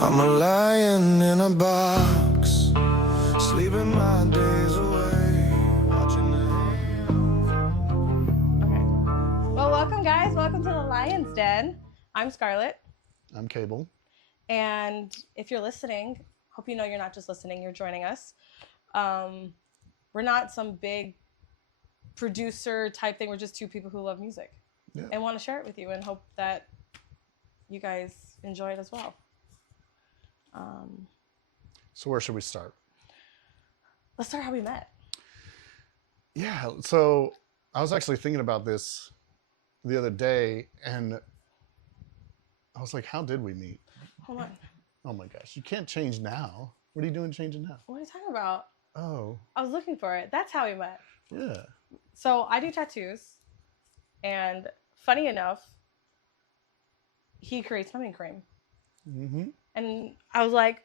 I'm a lion in a box, sleeping my days away, watching the Okay. Well, welcome, guys. Welcome to the Lion's Den. I'm Scarlet. I'm Cable. And if you're listening, hope you know you're not just listening, you're joining us. We're not some big producer type thing. We're just two people who love music and want to share it with you and hope that you guys enjoy it as well. So where should we start? Let's start how we met. Yeah, so I was actually thinking about this the other day, and I was like, how did we meet? Hold on. Oh my gosh, you can't change now. What are you doing changing now? What are you talking about? Oh. I was looking for it. That's how we met. Yeah. So I do tattoos, and funny enough, he creates numbing cream. Mm-hmm. And I was like,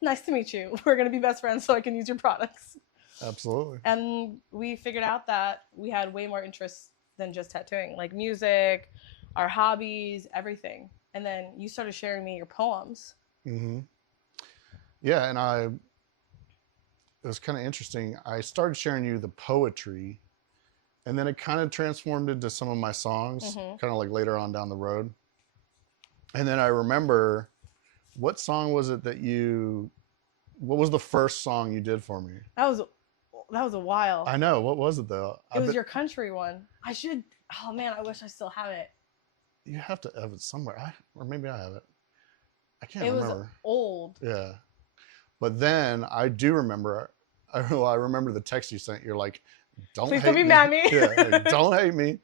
nice to meet you. We're going to be best friends so I can use your products. Absolutely. And we figured out that we had way more interests than just tattooing, like music, our hobbies, everything. And then you started sharing me your poems. Mm-hmm. Yeah, and it was kind of interesting. I started sharing you the poetry, and then it kind of transformed into some of my songs, kind of like later on down the road. And then I remember, what song was it what was the first song you did for me? That was a while. I know. What was it though? It was your country one. Oh man, I wish I still have it. You have to have it somewhere. Or maybe I have it. I can't remember. It was old. Yeah. But then I do remember, I remember the text you sent. You're like, Please don't be mad at me. Yeah, like, don't hate me.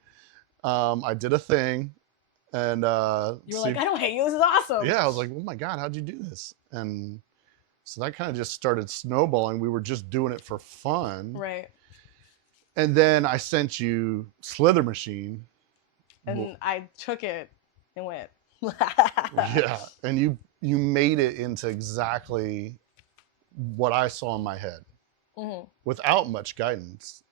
I did a thing. And you were like, I don't hate you. This is awesome. Yeah, I was like, oh my God, how'd you do this? And so that kind of just started snowballing. We were just doing it for fun. Right. And then I sent you Slither Machine. And I took it and went. Yeah. And you made it into exactly what I saw in my head without much guidance.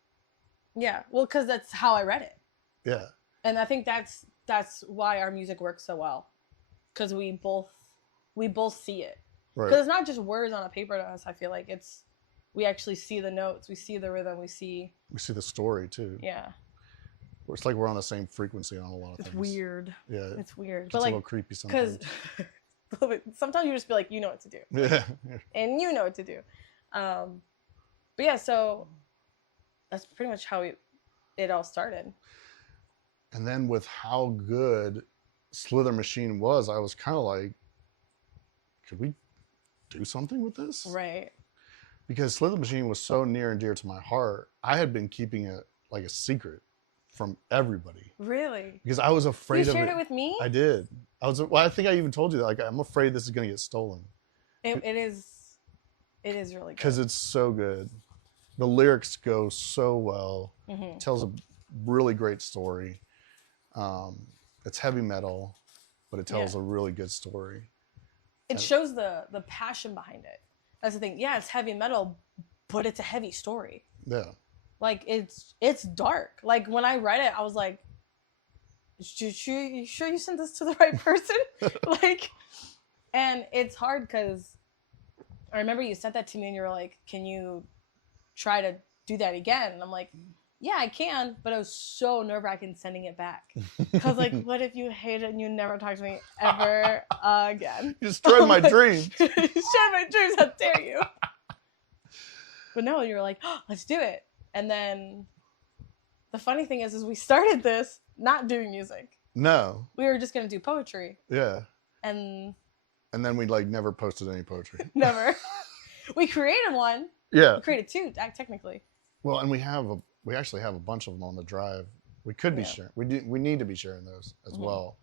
Yeah. Well, because that's how I read it. Yeah. And I think that's why our music works so well, because we both see it. Right. Because it's not just words on a paper to us. I feel like we actually see the notes, we see the rhythm, we see the story too. Yeah. It's like we're on the same frequency on a lot of things. It's weird. Yeah. It's weird. It's a little creepy sometimes. Because sometimes you just feel like you know what to do. Yeah. And you know what to do. But yeah, so that's pretty much how it all started. And then with how good Slither Machine was, I was kind of like, could we do something with this? Right. Because Slither Machine was so near and dear to my heart. I had been keeping it like a secret from everybody. Really? Because I was afraid of it. You shared it with me? I did. I think I even told you that. Like, I'm afraid this is going to get stolen. It is really good. Because it's so good. The lyrics go so well. It tells a really great story. It's heavy metal, but it tells a really good story. It shows the passion behind it. That's the thing. Yeah, it's heavy metal, but it's a heavy story. Yeah. Like, it's dark. Like, when I read it, I was like, you sure you sent this to the right person? Like, and it's hard because I remember you sent that to me and you were like, can you try to do that again? And I'm like, yeah, I can, but I was so nerve-wracking sending it back. Because, like, what if you hate it and you never talk to me ever again? You destroyed my dreams. You destroyed my dreams, how dare you? But no, you were like, let's do it. And then the funny thing is we started this not doing music. No. We were just going to do poetry. Yeah. And then we, like, never posted any poetry. Never. We created one. Yeah. We created two, technically. Well, and we actually have a bunch of them on the drive. We could be sharing. We need to be sharing those as well.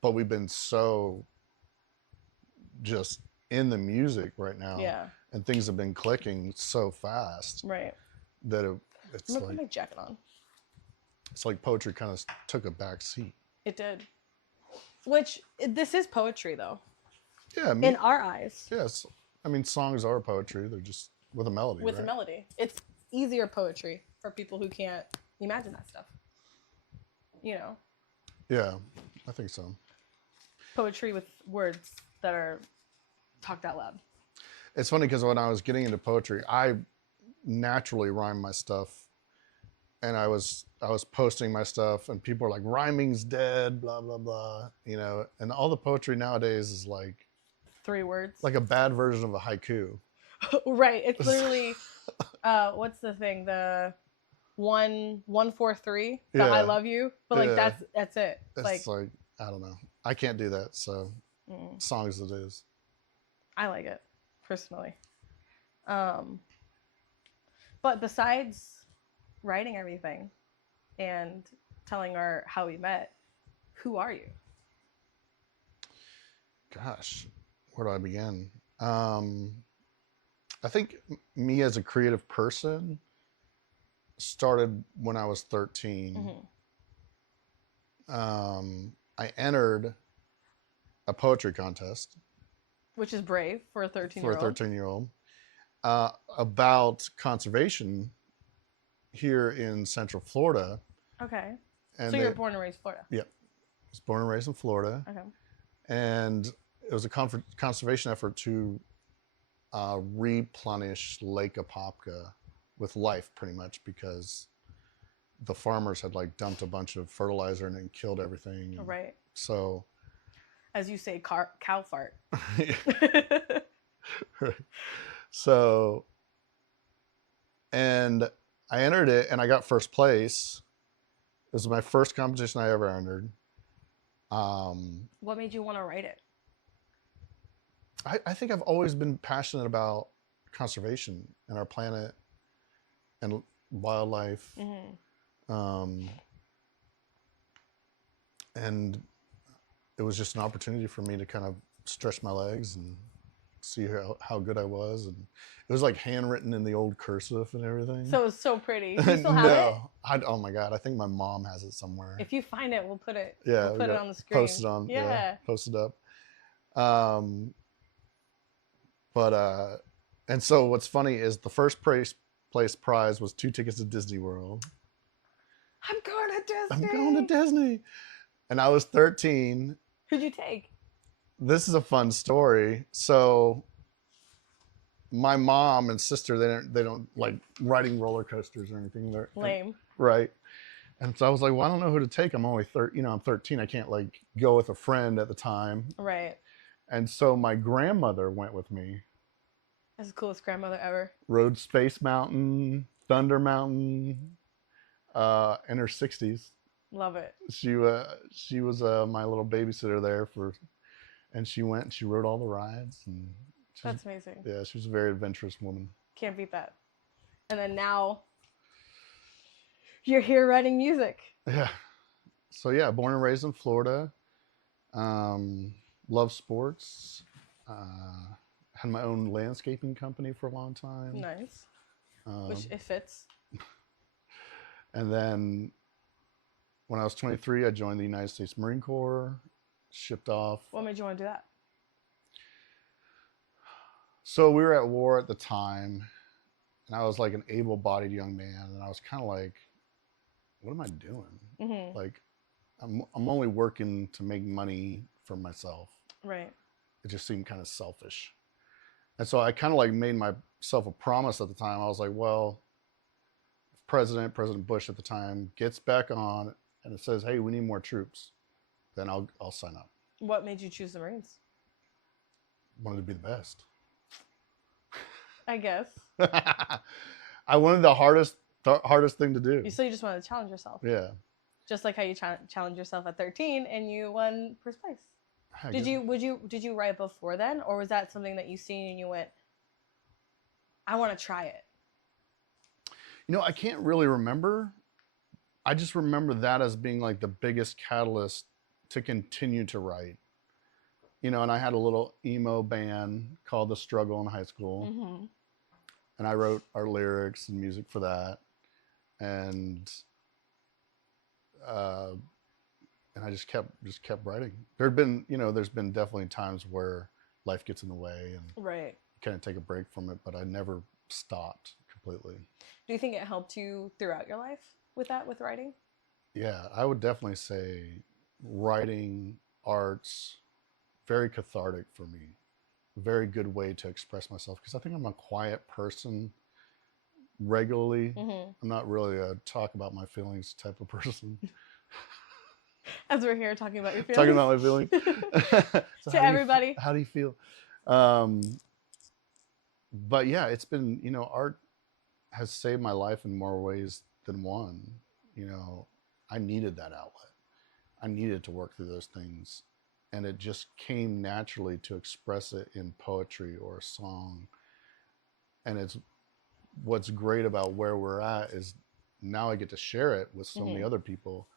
But we've been so just in the music right now. Yeah. And things have been clicking so fast. Right. That it's I'm gonna like put my jacket on. It's like poetry kind of took a back seat. It did. Which this is poetry though. Yeah. In our eyes. Yes. I mean, songs are poetry. They're just with a melody. With right? a melody. It's easier poetry for people who can't imagine that stuff. You know? Yeah, I think so. Poetry with words that are talked out loud. It's funny because when I was getting into poetry, I naturally rhyme my stuff, and I was posting my stuff, and people are like, "Rhyming's dead," blah blah blah, you know. And all the poetry nowadays is like 3 words. a bad version of a haiku. Right. It's literally what's the thing? The 143. The Yeah. I love you. But like Yeah. that's it. It's like I don't know. I can't do that. So mm, songs it is. I like it personally. But besides writing everything and telling how we met, who are you? Gosh, where do I begin? I think me as a creative person started when I was 13. I entered a poetry contest. Which is brave for a 13-year-old. For a 13-year-old. About conservation here in Central Florida. Okay. And so you were born and raised in Florida? Yep. I was born and raised in Florida. Okay. And it was a conservation effort to replenish Lake Apopka with life, pretty much, because the farmers had like dumped a bunch of fertilizer and it killed everything. Right. So, as you say, cow fart. Right. So, and I entered it and I got first place. It was my first competition I ever entered. What made you want to write it? I think I've always been passionate about conservation and our planet and wildlife. And it was just an opportunity for me to kind of stretch my legs and see how good I was. And it was like handwritten in the old cursive and everything. So it was so pretty. Do you still have it? Oh my God, I think my mom has it somewhere. If you find it, we'll put it. Yeah, we'll put it on the screen. Post it on. Yeah. Post it up. And so what's funny is the first place prize was 2 tickets to Disney World. I'm going to Disney. I'm going to Disney. And I was 13. Who'd you take? This is a fun story. So my mom and sister, they don't like riding roller coasters or anything. They're lame. Right. And so I was like, well, I don't know who to take. I'm only 13, I'm 13. I can't like go with a friend at the time. Right. And so my grandmother went with me. That's the coolest grandmother ever. Rode Space Mountain, Thunder Mountain, in her 60s. Love it. She was my little babysitter there and she went and she rode all the rides. And that's amazing. Yeah, she was a very adventurous woman. Can't beat that. And then now you're here writing music. Yeah. So yeah, born and raised in Florida. Love sports. Had my own landscaping company for a long time. Nice. Which it fits. And then when I was 23, I joined the United States Marine Corps, shipped off. What made you want to do that? So we were at war at the time, and I was like an able-bodied young man, and I was kind of like, what am I doing? Like, I'm only working to make money for myself. Right. It just seemed kind of selfish. And so I kind of like made myself a promise at the time. I was like, well, if President Bush at the time gets back on and it says, hey, we need more troops, then I'll sign up. What made you choose the Marines? Wanted to be the best. I guess. I wanted the hardest thing to do. You just wanted to challenge yourself. Yeah. Just like how you challenged yourself at 13 and you won first place. Did you write before then, or was that something that you seen and you went, I want to try it? You know, I can't really remember. I just remember that as being like the biggest catalyst to continue to write. You know, and I had a little emo band called The Struggle in high school. And I wrote our lyrics and music for that. And I just kept writing. There's been definitely times where life gets in the way and right. kind of take a break from it, but I never stopped completely. Do you think it helped you throughout your life with writing? Yeah, I would definitely say writing, arts, very cathartic for me. very good way to express myself because I think I'm a quiet person regularly. I'm not really a talk about my feelings type of person. As we're here talking about your feelings. Talking about my feelings. So To everybody. how do you feel? But yeah, it's been, art has saved my life in more ways than one. I needed that outlet. I needed to work through those things. And it just came naturally to express it in poetry or a song. And it's what's great about where we're at is now I get to share it with so many other people.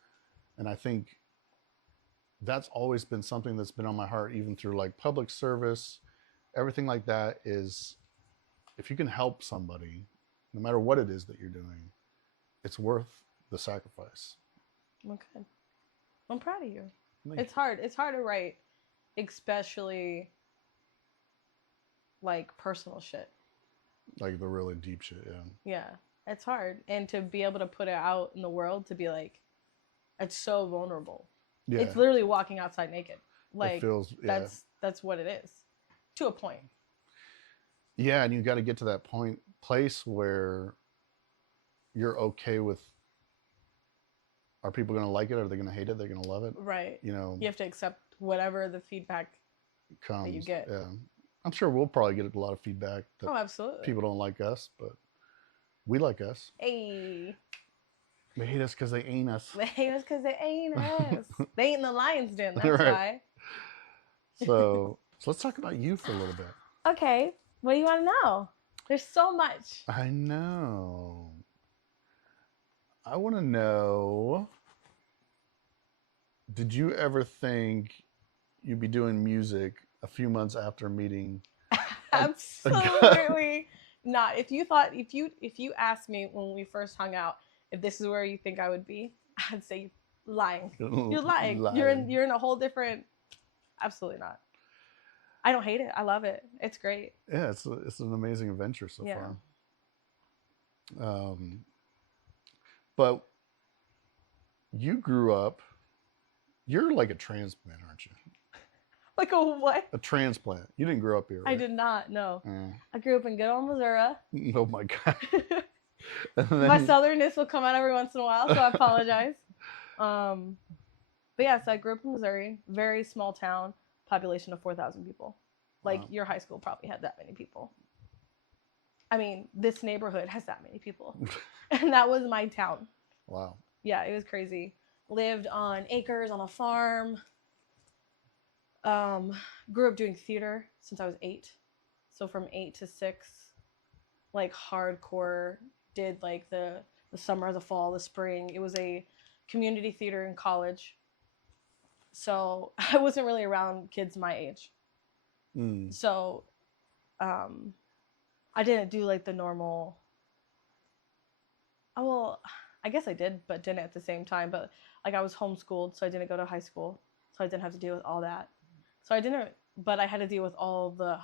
And I think that's always been something that's been on my heart, even through like public service, everything like that is if you can help somebody, no matter what it is that you're doing, it's worth the sacrifice. Okay. I'm proud of you. Thank It's hard. It's hard to write, especially like personal shit. Like the really deep shit, yeah. Yeah, it's hard. And to be able to put it out in the world, to be like, it's so vulnerable. Yeah. It's literally walking outside naked. Like, it feels, yeah. that's what it is. To a point. Yeah, and you got to get to that place where you're okay with, are people going to like it? Are they going to hate it? They're going to love it? Right. You have to accept whatever the feedback comes. that you get. Yeah. I'm sure we'll probably get a lot of feedback that Absolutely. people don't like us, but we like us. Hey. They hate us because they ain't us. They hate us because they ain't us. They ain't in the lion's den, that's Right. why. So let's talk about you for a little bit. Okay. What do you want to know? There's so much. I know. I want to know, did you ever think you'd be doing music a few months after meeting? Absolutely not. If you asked me when we first hung out if this is where you think I would be, I'd say lying. You're lying. You're in a whole different. Absolutely not. I don't hate it. I love it. It's great. Yeah, it's an amazing adventure so far. But you grew up. You're like a transplant, aren't you? Like a what? A transplant. You didn't grow up here, right? I did not. No. I grew up in good old Missouri. Oh my God. My southernness will come out every once in a while, so I apologize. But yeah, so I grew up in Missouri, very small town, population of 4,000 people. Like your high school probably had that many people. I mean, this neighborhood has that many people. And that was my town. Wow. Yeah, it was crazy. Lived on acres on a farm. Grew up doing theater since I was 8. So from 8 to 6, like hardcore, did like the summer, the fall, the spring. It was a community theater in college. So I wasn't really around kids my age. So I didn't do like the normal. Oh, well, I guess I did, but didn't at the same time. But like I was homeschooled, so I didn't go to high school. So I didn't have to deal with all that. So I didn't, but I had to deal with all the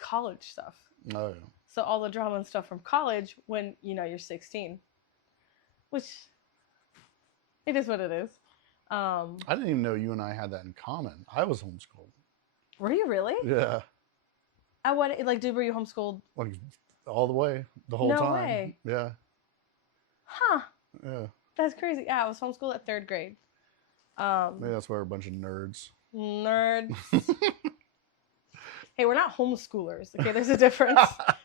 college stuff. Oh, yeah. So all the drama and stuff from college when, you're 16. Which, it is what it is. I didn't even know you and I had that in common. I was homeschooled. Were you really? Yeah. Were you homeschooled? Like all the way, the whole time. No way. Yeah. Huh. Yeah. That's crazy. Yeah, I was homeschooled at 3rd grade. Maybe that's why we're a bunch of nerds. Nerds. Hey, we're not homeschoolers. Okay, there's a difference.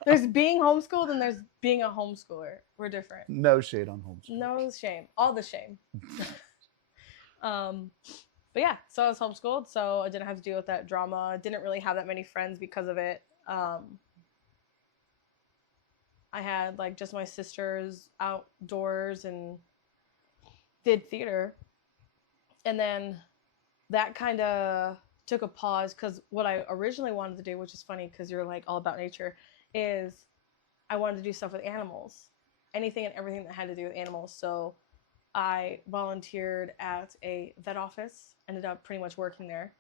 There's being homeschooled and there's being a homeschooler. We're different. No shade on homeschool. No shame. All the shame. But yeah, so I was homeschooled, so I didn't have to deal with that drama. Didn't really have that many friends because of it. I had like just my sisters outdoors and did theater. And then that kind of took a pause because what I originally wanted to do, which is funny because you're like all about nature, is I wanted to do stuff with animals. Anything and everything that had to do with animals. So I volunteered at a vet office, ended up pretty much working there.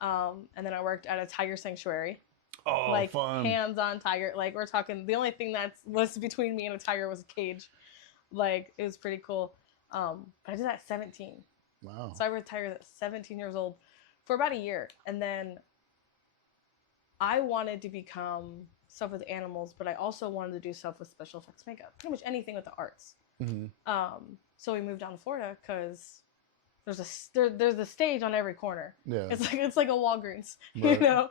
And then I worked at a tiger sanctuary. Oh, like fun. Hands-on tiger. Like we're talking, the only thing that was between me and a tiger was a cage. Like it was pretty cool. But I did that at 17. Wow. So I retired at 17 years old for about a year. And then I wanted to become stuff with animals, but I also wanted to do stuff with special effects makeup, pretty much anything with the arts. So we moved down to Florida because there's a stage on every corner. Yeah. It's like a Walgreens, Right. you know.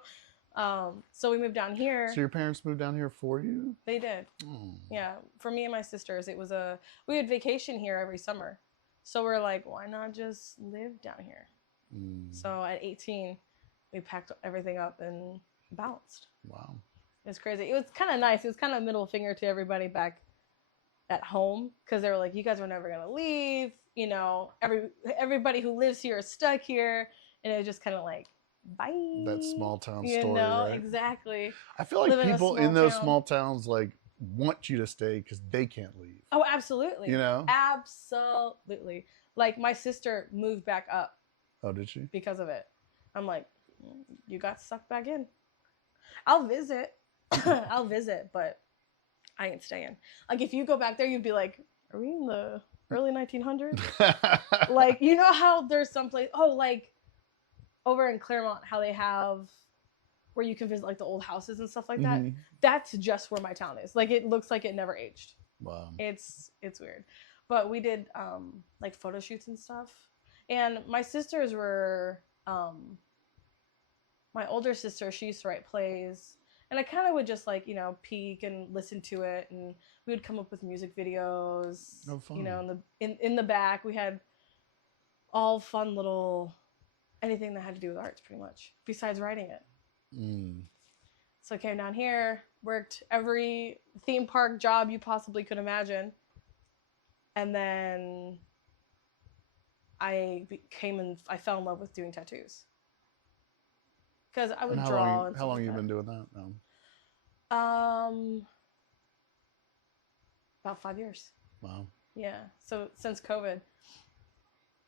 So we moved down here. So your parents moved down here for you? They did. Oh. Yeah, for me and my sisters, it was we would vacation here every summer. So we're like, why not just live down here? So at 18, we packed everything up and bounced. Wow. It was crazy. It was kind of nice. It was kind of middle finger to everybody back at home because they were like, you guys were never gonna leave. You know, everybody who lives here is stuck here, and it was just kind of like, bye. That small town you story, know, right? Exactly. I feel like Live in a people small in those town. small towns like want you to stay because they can't leave. Oh, absolutely. You know? Absolutely. Like my sister moved back up Oh, did she? because of it. I'm like, you got sucked back in. I'll visit. I'll visit, but I ain't staying. Like if you go back there, you'd be like, are we in the early 1900s? Like, you know how there's some place, like over in Claremont, how they have where you can visit like the old houses and stuff like that. Mhm. That's just where my town is. Like it looks like it never aged. Wow. It's weird. But we did like photo shoots and stuff. And my sisters were my older sister, she used to write plays. And I kind of would just like, you know, peek and listen to it, and we would come up with music videos. Oh, fun. You know, in the back we had all fun little anything that had to do with arts, pretty much, besides writing it. So I came down here, worked every theme park job you possibly could imagine, and then I fell in love with doing tattoos. Because I would draw. And how long stuff you like been doing that now? About 5 years. Wow. Yeah. So since COVID,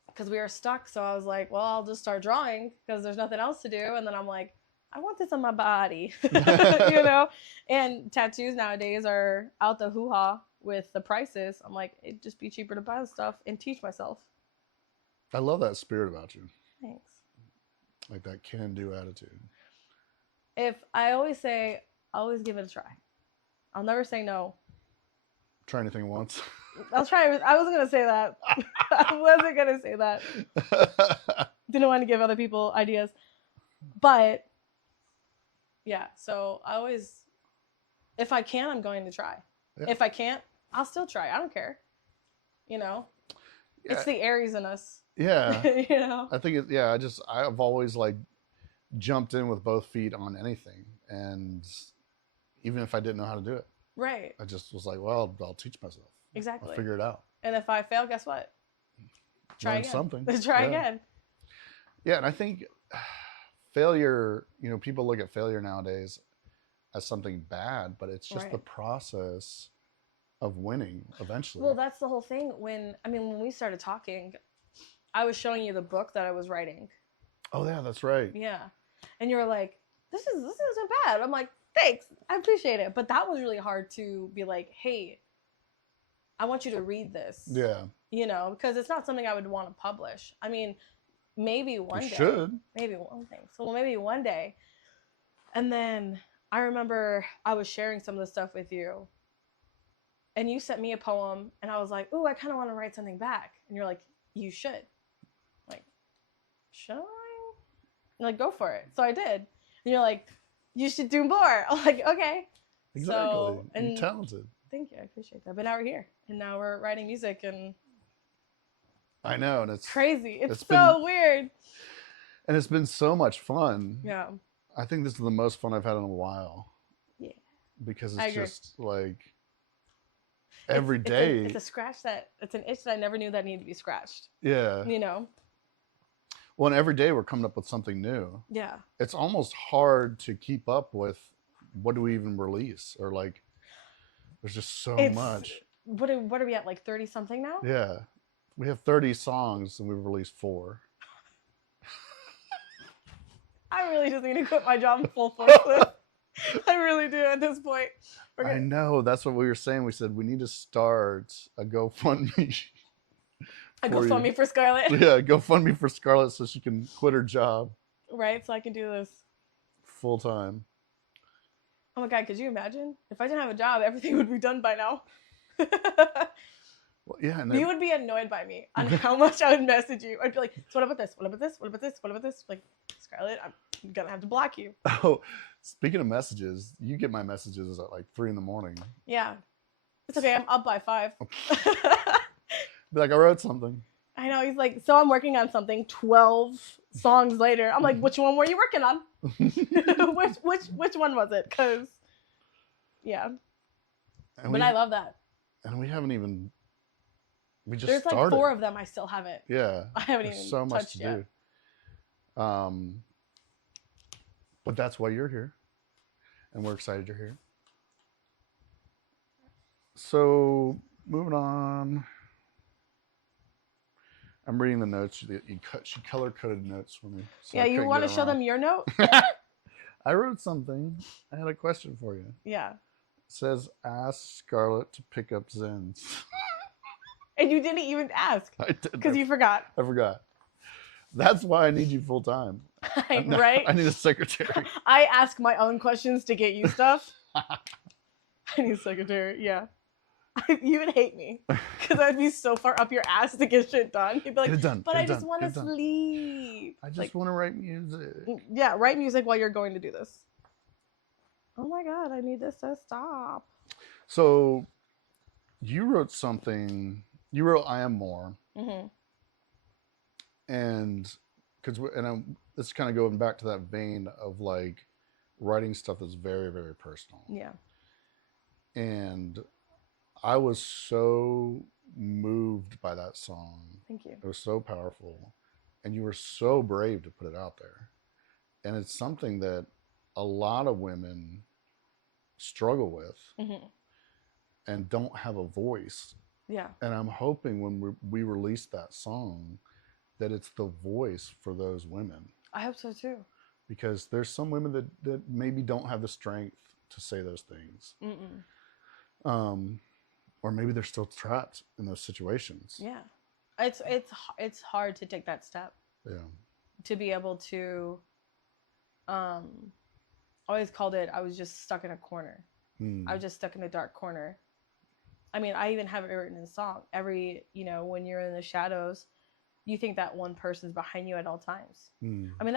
because we were stuck, so I was like, well, I'll just start drawing because there's nothing else to do. And then I'm like, I want this on my body, you know. And tattoos nowadays are out the hoo-ha with the prices. I'm like, it'd just be cheaper to buy the stuff and teach myself. I love that spirit about you. Thanks. Like that can-do attitude. I always say, always give it a try. I'll never say no. Try anything once. I was gonna say that. I wasn't gonna say that. Didn't want to give other people ideas, but yeah. So I always, if I can, I'm going to try. Yeah. If I can't, I'll still try. I don't care. You know, Yeah. it's the Aries in us. Yeah. You know. I think I've always like jumped in with both feet on anything, and even if I didn't know how to do it, Right. I just was like, well, I'll teach myself. Exactly. I'll figure it out. And if I fail, guess what? Try Learn again. something. Try Yeah. again. Yeah, and I think failure, you know, people look at failure nowadays as something bad, but it's just Right. the process of winning eventually. Well, that's the whole thing. When we started talking, I was showing you the book that I was writing. Oh yeah, that's right. Yeah. And you were like, this isn't bad. I'm like, thanks. I appreciate it. But that was really hard to be like, hey, I want you to read this. Yeah. You know, because it's not something I would want to publish. I mean, maybe one You day. should. Maybe one thing. So maybe one day. And then I remember I was sharing some of the stuff with you. And you sent me a poem. And I was like, ooh, I kind of want to write something back. And you're like, you should. I'm like, should I? I'm like, go for it. So I did. And you're like, you should do more. I'm like, okay. Exactly. So, You're and talented. thank you. I appreciate that. But now we're here. And now we're writing music. And I know, and it's crazy. It's been- so weird. and it's been so much fun. Yeah. I think this is the most fun I've had in a while. Yeah. Because I it's agree. just like every day. It's a scratch it's an itch that I never knew that needed to be scratched. Yeah. You know? Well, and every day we're coming up with something new. Yeah. It's almost hard to keep up with what do we even release, or like there's just so much. What are we at, like 30 something now? Yeah. We have 30 songs and we've released 4. I really just need to quit my job full force. I really do at this point. I know. That's what we were saying. We said we need to start a GoFundMe. A GoFundMe for Scarlet. Yeah, GoFundMe for Scarlet so she can quit her job Right, so I can do this. full time. Oh my God, could you imagine? If I didn't have a job, everything would be done by now. Well, yeah, and You would be annoyed by me on how much I would message you. I'd be like, so what about this? What about this? What about this? What about this? Like, Scarlett, I'm gonna have to block you. oh, speaking of messages, you get my messages at like 3 a.m. Yeah. It's okay, I'm up by 5. Be like, I wrote something. I know, he's like, so I'm working on something 12 songs later. I'm like, which one were you working on? which one was it? Because, yeah. And But I love that. And we haven't even, we just There's started. like 4 of them I still haven't. Yeah. I haven't There's even so much touched to yet. do. But that's why you're here. And we're excited you're here. So, moving on. I'm reading the notes. She color-coded notes for me. So Yeah, I you couldn't want get to it show wrong. them your note? I wrote something. I had a question for you. Yeah. It says, ask Scarlett to pick up Zens. And you didn't even ask I did. because you forgot. I forgot. That's why I need you full time. Right? I need a secretary. I ask my own questions to get you stuff. I need a secretary. Yeah. You would hate me because I'd be so far up your ass to get shit done. You'd be like, Get it done. but Get I it just done, want get to it done. sleep. I just Like, want to write music. yeah, write music while you're going to do this. Oh my God, I need this to stop. So, you wrote something. You wrote "I Am More," Mm-hmm. and it's kind of going back to that vein of like writing stuff that's very, very personal. Yeah. And I was so moved by that song. Thank you. It was so powerful, and you were so brave to put it out there. And it's something that a lot of women struggle with Mm-hmm. and don't have a voice. Yeah. And I'm hoping when we release that song that it's the voice for those women, I hope so too. because there's some women that maybe don't have the strength to say those things. Mm-mm. Or maybe they're still trapped in those situations. Yeah. It's hard to take that step. Yeah. To be able to always called it, I was just stuck in a corner. I was just stuck in a dark corner. I mean, I even have it written in song. When you're in the shadows, you think that one person's behind you at all times. I mean,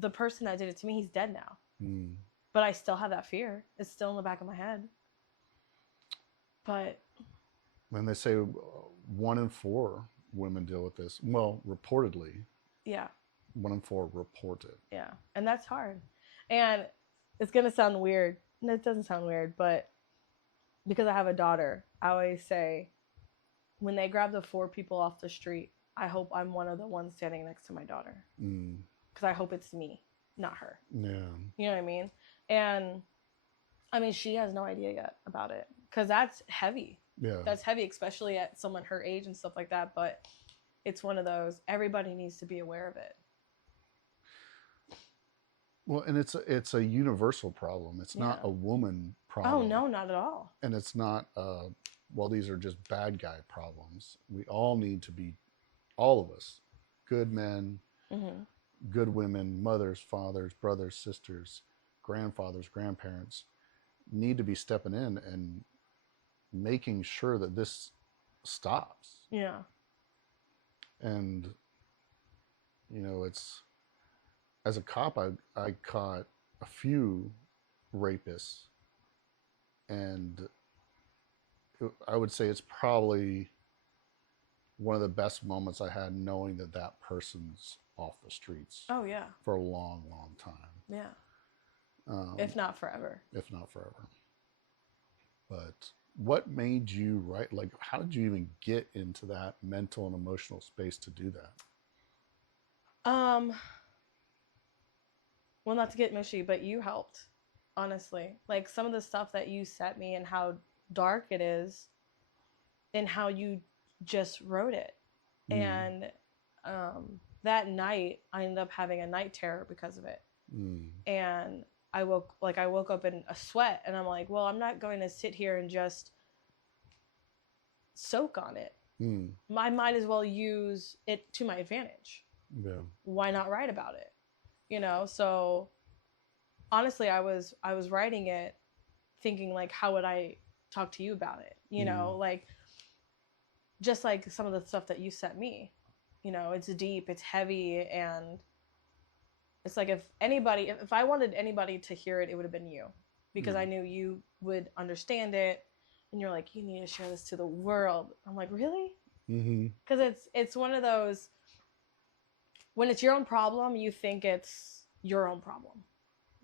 the person that did it to me, he's dead now. But I still have that fear. It's still in the back of my head. But And they say 1 in 4 women deal with this. Well, reportedly. yeah. 1 in 4 report it. Yeah. And that's hard. And it's going to sound weird. And it doesn't sound weird, but because I have a daughter, I always say, when they grab the 4 people off the street, I hope I'm one of the ones standing next to my daughter. Because I hope it's me, not her. Yeah. You know what I mean? And I mean, she has no idea yet about it. Because that's heavy. Yeah. That's heavy, especially at someone her age and stuff like that. But it's one of those, everybody needs to be aware of it. Well, and it's a universal problem. It's not a woman problem. Oh, no, not at all. And it's not, these are just bad guy problems. We all need to be, all of us, good men, good women, mothers, fathers, brothers, sisters, grandfathers, grandparents, need to be stepping in and making sure that this stops. Yeah. And, it's, as a cop, I caught a few rapists, and I would say it's probably one of the best moments I had knowing that that person's off the streets. Oh, yeah. For a long, long time. Yeah. If not forever. If not forever. But what made you write? Like, how did you even get into that mental and emotional space to do that? Well, not to get mushy, but you helped, honestly. Like, some of the stuff that you sent me and how dark it is and how you just wrote it. And that night, I ended up having a night terror because of it. And I woke up in a sweat, and I'm like, well, I'm not going to sit here and just soak on it. I might as well use it to my advantage. Yeah. Why not write about it? So honestly, I was writing it thinking like, how would I talk to you about it? You know, like just like some of the stuff that you sent me, you know, it's deep, it's heavy, and it's like if I wanted anybody to hear it, it would have been you, because I knew you would understand it, and you're like, you need to share this to the world. I'm like, really? Because it's one of those, when it's your own problem, you think it's your own problem.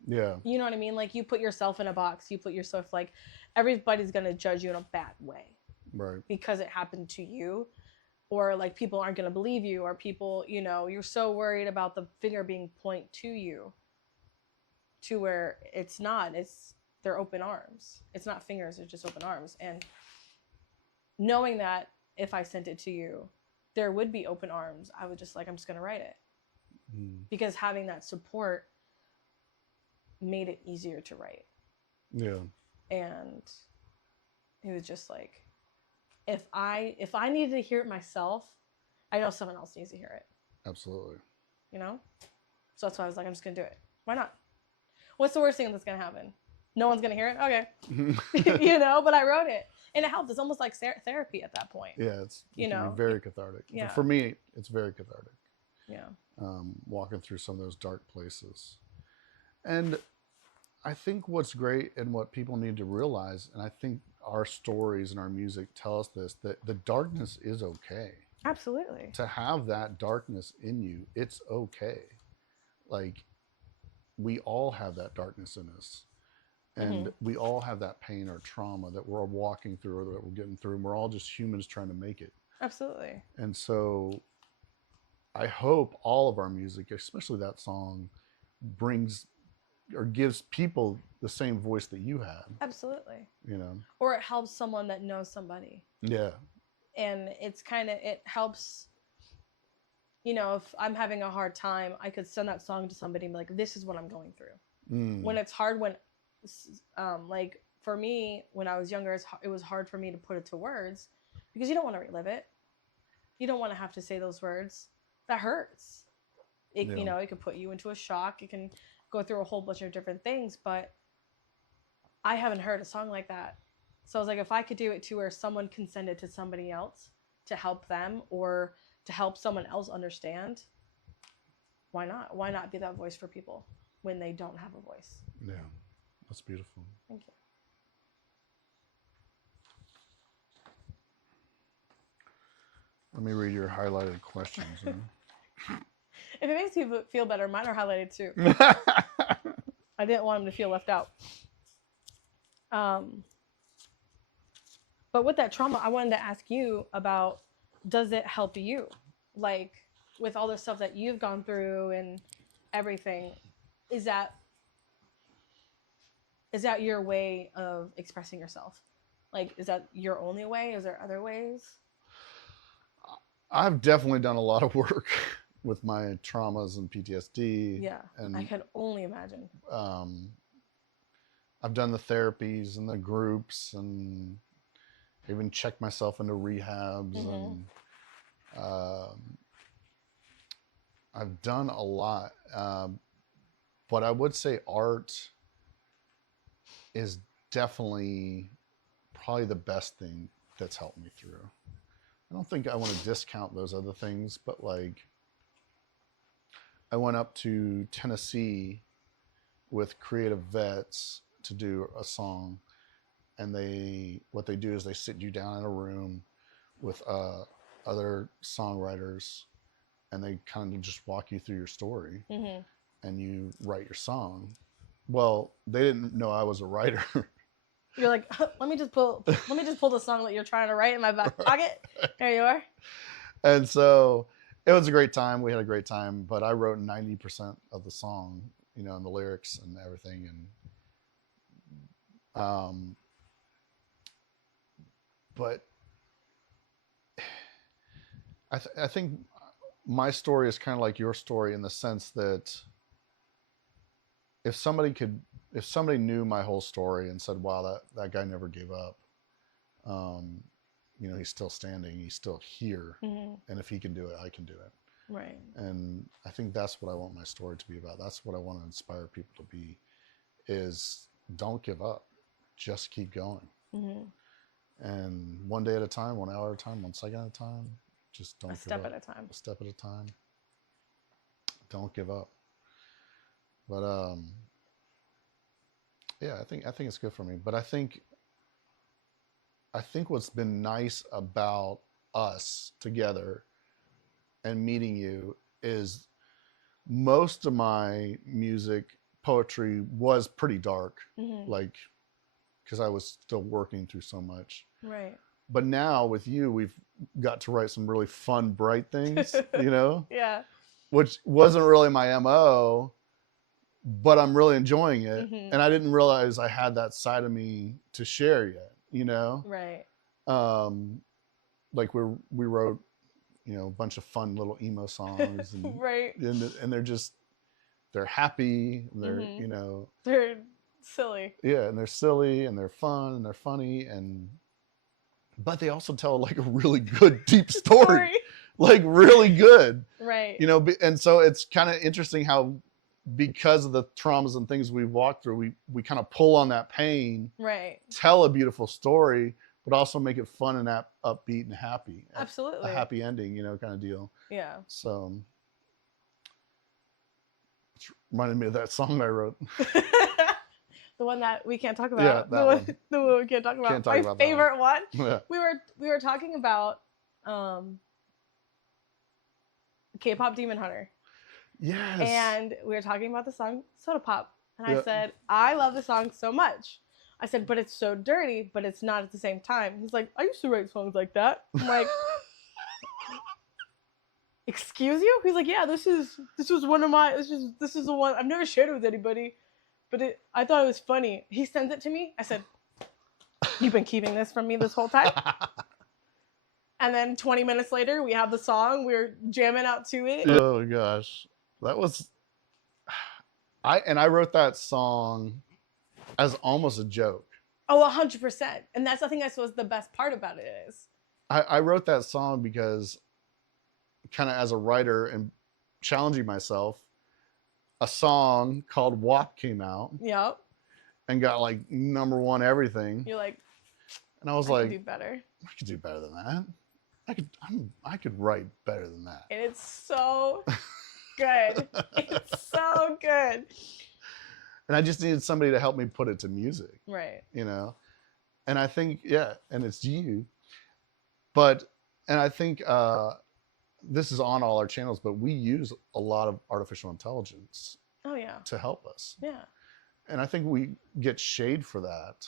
Yeah. You know what I mean? Like, you put yourself in a box. You put yourself, like, everybody's going to judge you in a bad way. Right. Because it happened to you. Or, like, people aren't going to believe you. Or people, you know, you're so worried about the finger being pointed to you. To where it's not. They're open arms. It's not fingers. It's just open arms. And knowing that if I sent it to you, there would be open arms, I was just like, I'm just going to write it. Because having that support made it easier to write. Yeah. And it was just like, if I needed to hear it myself, I know someone else needs to hear it. Absolutely. You know? So that's why I was like, I'm just going to do it. Why not? What's the worst thing that's going to happen? No one's going to hear it? Okay. You know, but I wrote it. And it helped. It's almost like therapy at that point. Yeah, it you can know, be very cathartic. Yeah. For me, it's very cathartic. Yeah. Walking through some of those dark places. And I think what's great and what people need to realize, and I think our stories and our music tell us this, that the darkness is okay. Absolutely. To have that darkness in you, it's okay. Like, we all have that darkness in us. And we all have that pain or trauma that we're walking through or that we're getting through. And we're all just humans trying to make it. Absolutely. And so I hope all of our music, especially that song, brings or gives people the same voice that you had. Absolutely. You know? Or it helps someone that knows somebody. Yeah. And it's kind of, it helps, you know, if I'm having a hard time, I could send that song to somebody and be like, this is what I'm going through. When it's hard, like for me, when I was younger, it was hard for me to put it to words because you don't want to relive it. You don't want to have to say those words. That hurts. You know, it could put you into a shock. It can go through a whole bunch of different things, but I haven't heard a song like that. So I was like, if I could do it to where someone can send it to somebody else to help them or to help someone else understand, why not? Why not be that voice for people when they don't have a voice? Yeah. That's beautiful. Thank you. Let me read your highlighted questions. If it makes you feel better, mine are highlighted too. I didn't want them to feel left out. But with that trauma, I wanted to ask you about, does it help you? Like, with all the stuff that you've gone through and everything, is that your way of expressing yourself? Like, is that your only way? Is there other ways? I've definitely done a lot of work with my traumas and PTSD. Yeah, and I can only imagine. I've done the therapies and the groups and even checked myself into rehabs. And I've done a lot. But I would say art is definitely probably the best thing that's helped me through. I don't think I want to discount those other things, but like I went up to Tennessee with Creative Vets to do a song, and what they do is they sit you down in a room with other songwriters, and they kind of just walk you through your story, and you write your song. Well, they didn't know I was a writer. You're like, let me just pull the song that you're trying to write in my back pocket. There you are. And so it was a great time. We had a great time, but I wrote 90% of the song, you know, and the lyrics and everything. And, but I think my story is kind of like your story in the sense that if somebody knew my whole story and said, wow, that guy never gave up, you know, he's still standing, he's still here. And if he can do it, I can do it. Right. And I think that's what I want my story to be about. That's what I want to inspire people to be, is don't give up. Just keep going. Mm-hmm. And one day at a time, 1 hour at a time, 1 second at a time, just don't A give step up. at a time. A step at a time. Don't give up. But yeah, I think it's good for me. But I think what's been nice about us together and meeting you is most of my music poetry was pretty dark, like, because I was still working through so much. Right. But now with you, we've got to write some really fun, bright things, you know? Yeah. Which wasn't really my MO, but I'm really enjoying it. Mm-hmm. And I didn't realize I had that side of me to share yet, you know? Right. Like we wrote, you know, a bunch of fun little emo songs and, Right. and they're happy, and they're, Mm-hmm. you know, They're silly. yeah, and they're silly and they're fun and they're funny, but they also tell like a really good deep story. Like really good. Right. You know, and so it's kind of interesting how, because of the traumas and things we've walked through, we kind of pull on that pain, Right. tell a beautiful story, but also make it fun and upbeat and happy. Absolutely. A happy ending, you know, kind of deal. Yeah. So it's reminded me of that song I wrote. The one that we can't talk about. Yeah, that one. The one we can't talk about. Can't talk My about that favorite one. Yeah. We were talking about K-pop Demon Hunter. Yes. And we were talking about the song Soda Pop. And I Yeah. said, I love the song so much. I said, but it's so dirty, but it's not at the same time. He's like, I used to write songs like that. I'm like, excuse you? He's like, yeah, this was one of my, this is the one, I've never shared it with anybody, but I thought it was funny. He sends it to me. I said, you've been keeping this from me this whole time? And then 20 minutes later, we have the song. We're jamming out to it. Oh gosh, that was. I wrote that song as almost a joke. Oh, 100%. And that's, I think that's what's the best part about it is. I wrote that song because, kind of as a writer and challenging myself, a song called WAP came out. Yep. And got like #1 everything. You're like, and I was I like, could do better. I could do better than that. I could write better than that. And it's so good. It's so good. And I just needed somebody to help me put it to music. Right. You know? And I think, yeah, and it's you. And I think this is on all our channels, but we use a lot of artificial intelligence Oh, yeah. to help us. Yeah. And I think we get shade for that.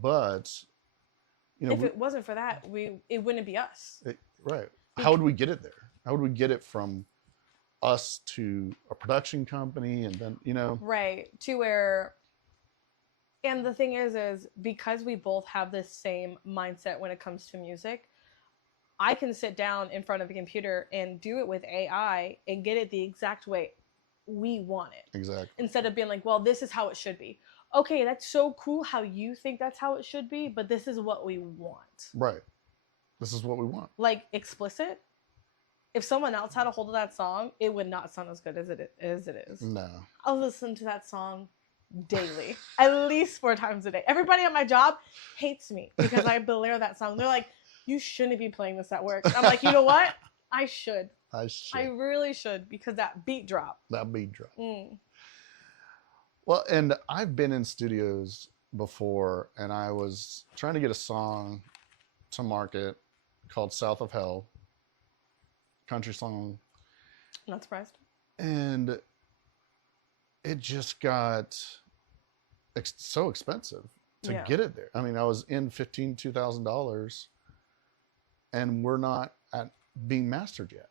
But, you know, If it wasn't for that, it wouldn't be us. Right. How would we get it there? How would we get it from us to a production company and then, you know? Right. To where, and the thing is because we both have this same mindset when it comes to music, I can sit down in front of a computer and do it with AI and get it the exact way we want it. Exactly. Instead of being like, well, this is how it should be. Okay, that's so cool how you think that's how it should be, but this is what we want. Right. This is what we want. Like Explicit, if someone else had a hold of that song, it would not sound as good as it is. No. I'll listen to that song daily, at least 4 times a day. Everybody at my job hates me because I belare that song. They're like, you shouldn't be playing this at work. I'm like, you know what? I should. I really should, because that beat drop. That beat drop. Mm. Well, and I've been in studios before, and I was trying to get a song to market called South of Hell, country song. Not surprised. And it just got so expensive to get it there. I mean, I was in $2,000, and we're not at being mastered yet,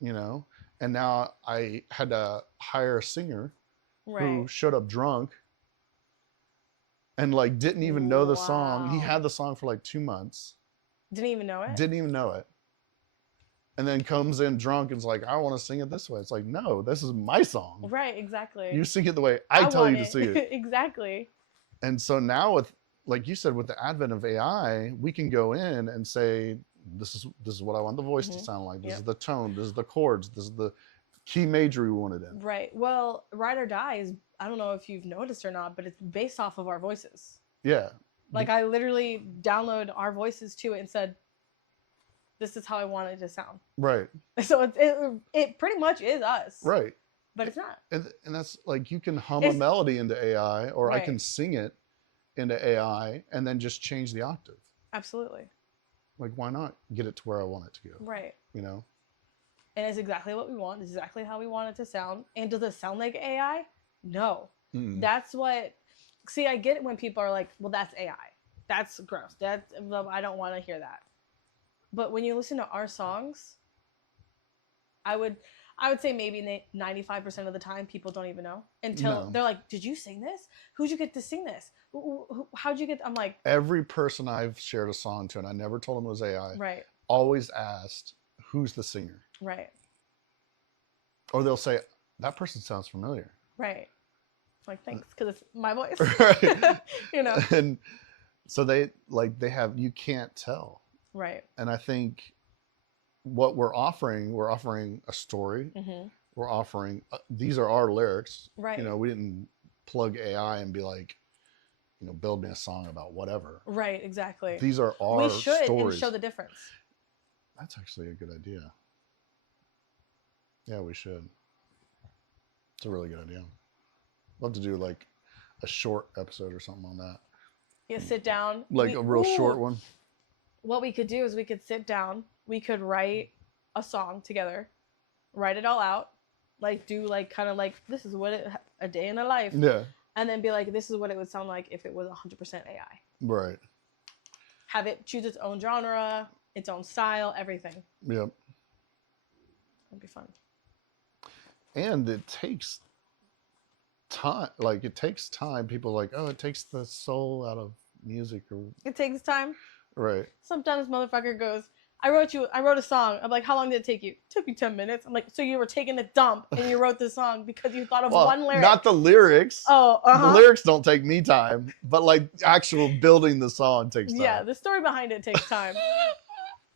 you know? And now I had to hire a singer who showed up drunk and like didn't even know the song. He had the song for like 2 months. Didn't even know it? Didn't even know it. And then comes in drunk and is like, I want to sing it this way. It's like, no, this is my song. Right, exactly. You sing it the way I tell you to sing it. Exactly. And so now with, like you said, with the advent of AI, we can go in and say, this is what I want the voice to sound like. This is the tone. This is the chords. This is the key major we wanted in. Right. Well, Ride or Die is, I don't know if you've noticed or not, but it's based off of our voices. Yeah. Like I literally download our voices to it and said, this is how I want it to sound. Right. So it pretty much is us. Right. But it's not. And that's like you can hum a melody into AI, or I Right. can sing it into AI and then just change the octave. Absolutely. Like, why not get it to where I want it to go? Right. You know? And it's exactly what we want, exactly how we want it to sound. And does it sound like AI? No. Mm. That's what, see, I get it when people are like, well, that's AI. That's gross. I don't want to hear that. But when you listen to our songs, I would say maybe 95% of the time people don't even know until they're like, did you sing this? Who'd you get to sing this? How'd you get? I'm like, every person I've shared a song to, and I never told them it was AI, right. always asked, who's the singer? Right. Or they'll say, that person sounds familiar. Right. Like, thanks, because it's my voice. Right. You know? And so they you can't tell. Right. And I think what we're offering a story. Mm-hmm. We're offering, these are our lyrics. Right. You know, we didn't plug AI and be like, you know, build me a song about whatever. Right, exactly. These are our we should stories. and show the difference. That's actually a good idea. Yeah, we should. It's a really good idea. Love to do like a short episode or something on that. Yeah, sit down. Like a real short one. What we could do is we could sit down. We could write a song together, write it all out, like do like kind of like this is what a day in a life. Yeah. And then be like, this is what it would sound like if it was 100% AI. Right. Have it choose its own genre, its own style, everything. Yep. That'd be fun. And it takes time. Like it takes time. People are like, oh, it takes the soul out of music, or It takes time. right. Sometimes motherfucker goes, I wrote a song. I'm like, how long did it take you? It took me 10 minutes. I'm like, so you were taking a dump and you wrote the song because you thought of one lyric. Not the lyrics. Oh, The lyrics don't take me time, but like actual building the song takes time. Yeah, the story behind it takes time.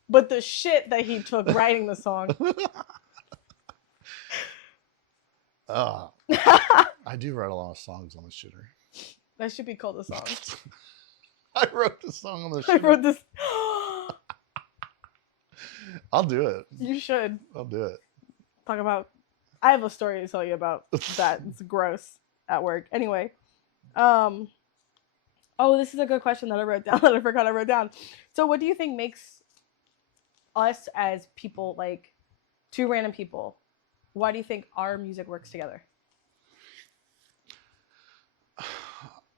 But the shit that he took writing the song. I do write a lot of songs on the shitter. That should be called a song. I wrote the song on the I shitter. wrote this. I'll do it. You should. I'll do it. Talk about. I have a story to tell you about that. It's gross at work. Anyway. Oh, this is a good question that I wrote down that I forgot I wrote down. So what do you think makes us as people, like two random people, why do you think our music works together?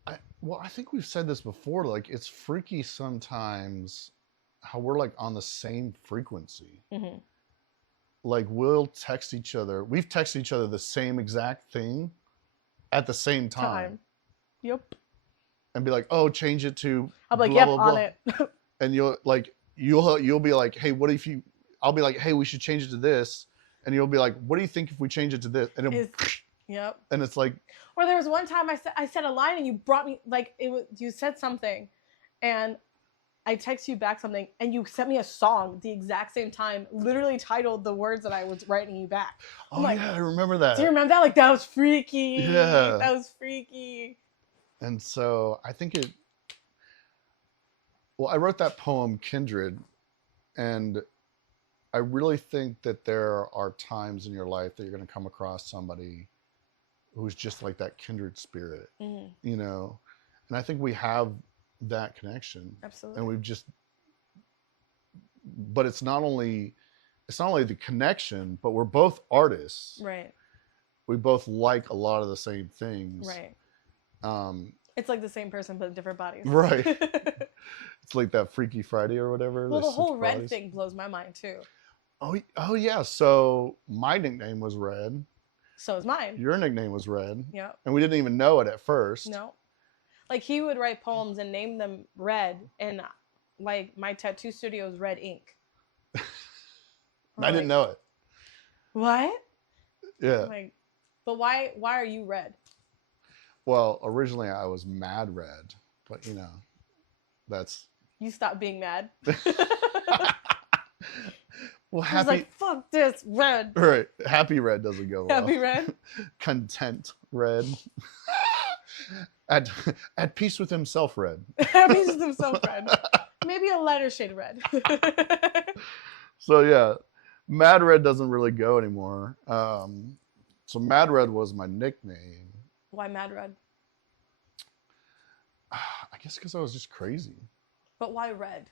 I think we've said this before. Like, it's freaky sometimes how we're like on the same frequency. Mm-hmm. Like, we'll text each other. We've texted each other the same exact thing at the same time. Yep. And be like, oh, change it to. I'm like, blah, yep, blah, on blah. it. And you'll be like, hey, what if you? I'll be like, hey, we should change it to this. And you'll be like, what do you think if we change it to this? And Yep. And it's like. Or there was one time I said a line and you brought me like you said something, and I text you back something and you sent me a song the exact same time, literally titled the words that I was writing you back. Oh yeah, I remember that. Do you remember that? Like, that was freaky. Yeah. That was freaky. And so I think I wrote that poem, Kindred, and I really think that there are times in your life that you're going to come across somebody who's just like that kindred spirit, you know? And I think we have that connection. Absolutely. And but it's not only the connection, but we're both artists. Right. We both like a lot of the same things. Right. It's like the same person, but different bodies. Right. It's like that Freaky Friday or whatever. Well, the whole Red thing blows my mind too. Oh yeah. So my nickname was Red. So is mine. Your nickname was Red. Yeah. And we didn't even know it at first. No. Like, he would write poems and name them Red, and like my tattoo studio is Red Ink. I didn't know it. What? Yeah. Like, but why are you red? Well, originally I was Mad Red, but you know, that's. You stopped being mad. Well, I was happy. like, fuck this, red. Right. Happy red doesn't go well. Happy red. Content red. At peace with himself red. Happy with himself red. Maybe a lighter shade red. So yeah, Mad Red doesn't really go anymore. So Mad Red was my nickname. Why Mad Red? I guess because I was just crazy. But why red?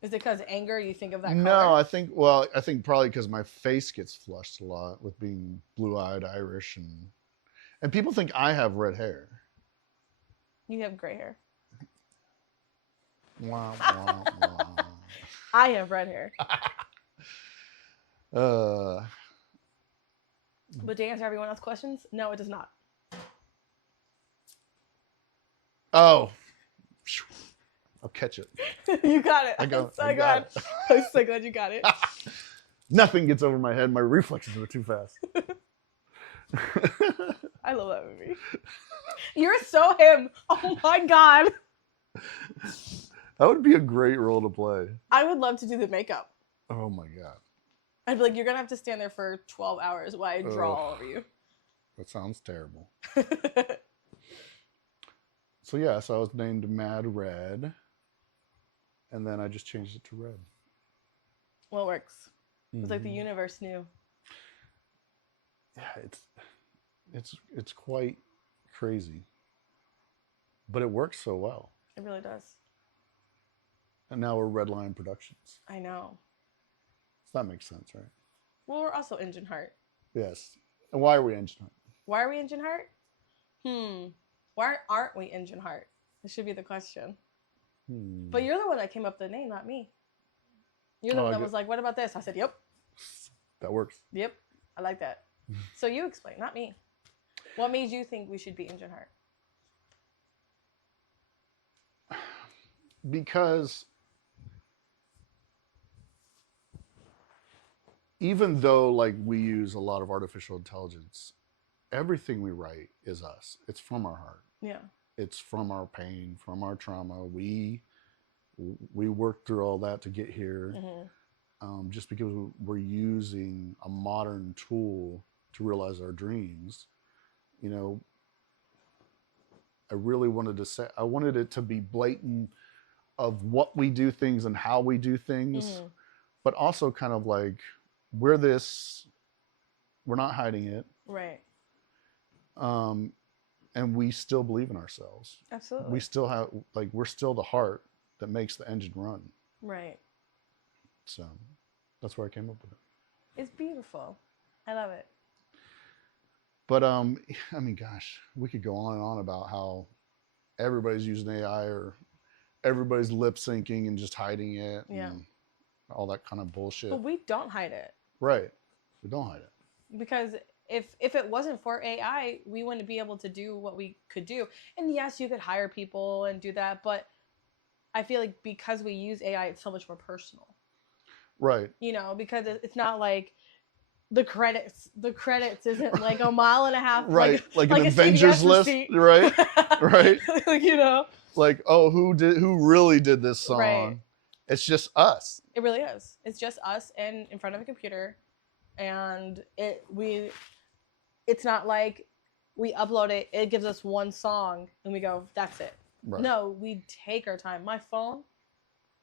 Is it because anger? You think of that No, color? I think probably because my face gets flushed a lot with being blue-eyed Irish, and people think I have red hair. You have gray hair. Wah, wah, wah. I have red hair. uh, But to answer everyone else's questions, no, it does not. oh, I'll catch it. You got it. I I'm got so glad. it. I'm so glad you got it. Nothing gets over my head. My reflexes are too fast. I love that movie. You're so him. Oh my god. That would be a great role to play. I would love to do the makeup. Oh my god. I'd be like, you're gonna have to stand there for 12 hours while I draw all over you. That sounds terrible. So yeah, so I was named Mad Red, and then I just changed it to Red. Well, it works. It's like the Mhm. universe knew. Yeah, it's quite crazy, but it works so well. It really does. And now we're Red Lion Productions. I know. So that makes sense, right? Well, we're also Engine Heart. Yes. And why are we Engine Heart? Why are we Engine Heart? Why aren't we Engine Heart? This should be the question. But you're the one that came up with the name, not me. You're the one that was like, what about this? I said, yep. That works. Yep. I like that. So you explain, not me. What made you think we should be Engine Heart? Because even though like we use a lot of artificial intelligence, everything we write is us. It's from our heart. Yeah. It's from our pain, from our trauma. We worked through all that to get here. Just because we're using a modern tool to realize our dreams, you know, I really wanted to say, I wanted it to be blatant of what we do things and how we do things, but also kind of like, we're not hiding it. Right. And we still believe in ourselves. Absolutely. We still have, like, we're still the heart that makes the engine run. Right. So that's where I came up with it. It's beautiful. I love it. But I mean, gosh, we could go on and on about how everybody's using AI or everybody's lip syncing and just hiding it. Yeah. And all that kind of bullshit. But we don't hide it. Right. We don't hide it. Because if it wasn't for AI, we wouldn't be able to do what we could do. And yes, you could hire people and do that, but I feel like because we use AI, it's so much more personal. Right. You know, because it's not like the credits isn't like a mile and a half. Right. Like an a Avengers CVS list. receipt. Right. Right. Like, you know. Like, oh, who really did this song? Right. It's just us. It really is. It's just us and in front of a computer. And it's not like we upload it, it gives us one song and we go, that's it. Right. No, we take our time. My phone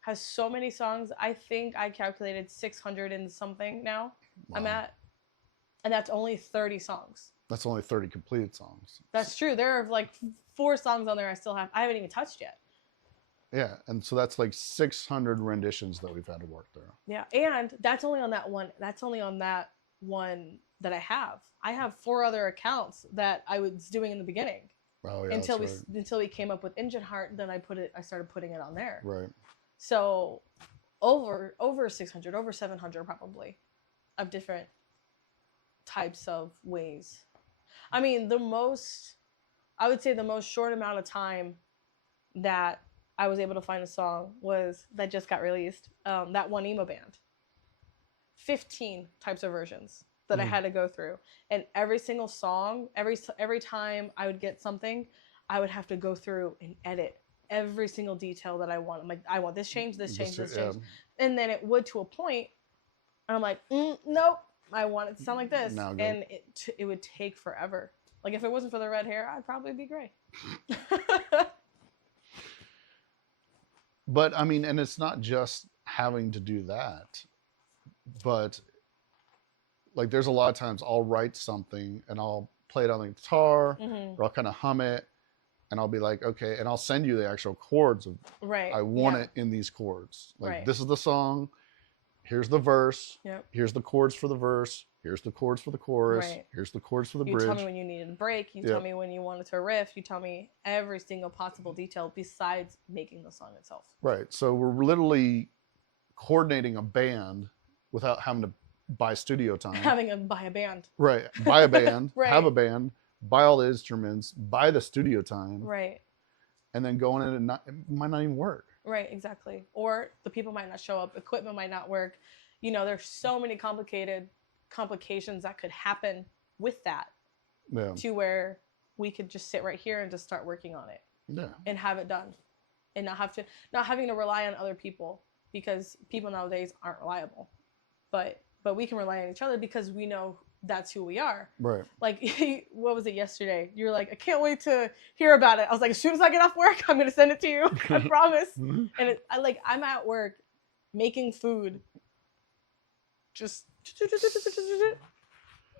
has so many songs. I think I calculated 600 and something now. Wow. I'm at, and that's only 30 songs. That's only 30 completed songs. That's true. There are like 4 songs on there I haven't even touched yet. Yeah, and so that's like 600 renditions that we've had to work through. Yeah, and that's only on that one. That's only on that one that I have. I have 4 other accounts that I was doing in the beginning. Oh yeah. Until we came up with Engine Heart, then I started putting it on there. Right. So over 600, over 700 probably of different types of ways. I mean, I would say the most short amount of time that I was able to find a song was that just got released. That one emo band. 15 types of versions that I had to go through, and every single song, every time I would get something, I would have to go through and edit every single detail that I want. I'm like, I want this change, this change, this change, and then it would to a point And I'm like, nope, I want it to sound like this. Now go. And it would take forever. Like, if it wasn't for the red hair, I'd probably be gray. But I mean, and it's not just having to do that, but like there's a lot of times I'll write something and I'll play it on the guitar, or I'll kind of hum it, and I'll be like, okay, and I'll send you the actual chords of, Right. I want it in these chords. Like, Right. this is the song, here's the verse, Yep. here's the chords for the verse, here's the chords for the chorus, Right. here's the chords for the You bridge. tell me when you needed a break. You tell me when you wanted to riff. You tell me every single possible detail besides making the song itself. Right. So we're literally coordinating a band without having to buy studio time. Buy a band. Right. Buy a band, Right. have a band, buy all the instruments, buy the studio time, Right. and then go in and it might not even work. Right, exactly. Or the people might not show up, equipment might not work. You know, there's so many complications that could happen with that, Yeah. to where we could just sit right here and just start working on it Yeah. and have it done, and not having to rely on other people, because people nowadays aren't reliable. But we can rely on each other because we know that's who we are. Right. Like, what was it yesterday? You were like, I can't wait to hear about it. I was like, as soon as I get off work, I'm going to send it to you. I promise. Mhm. And I'm at work making food, just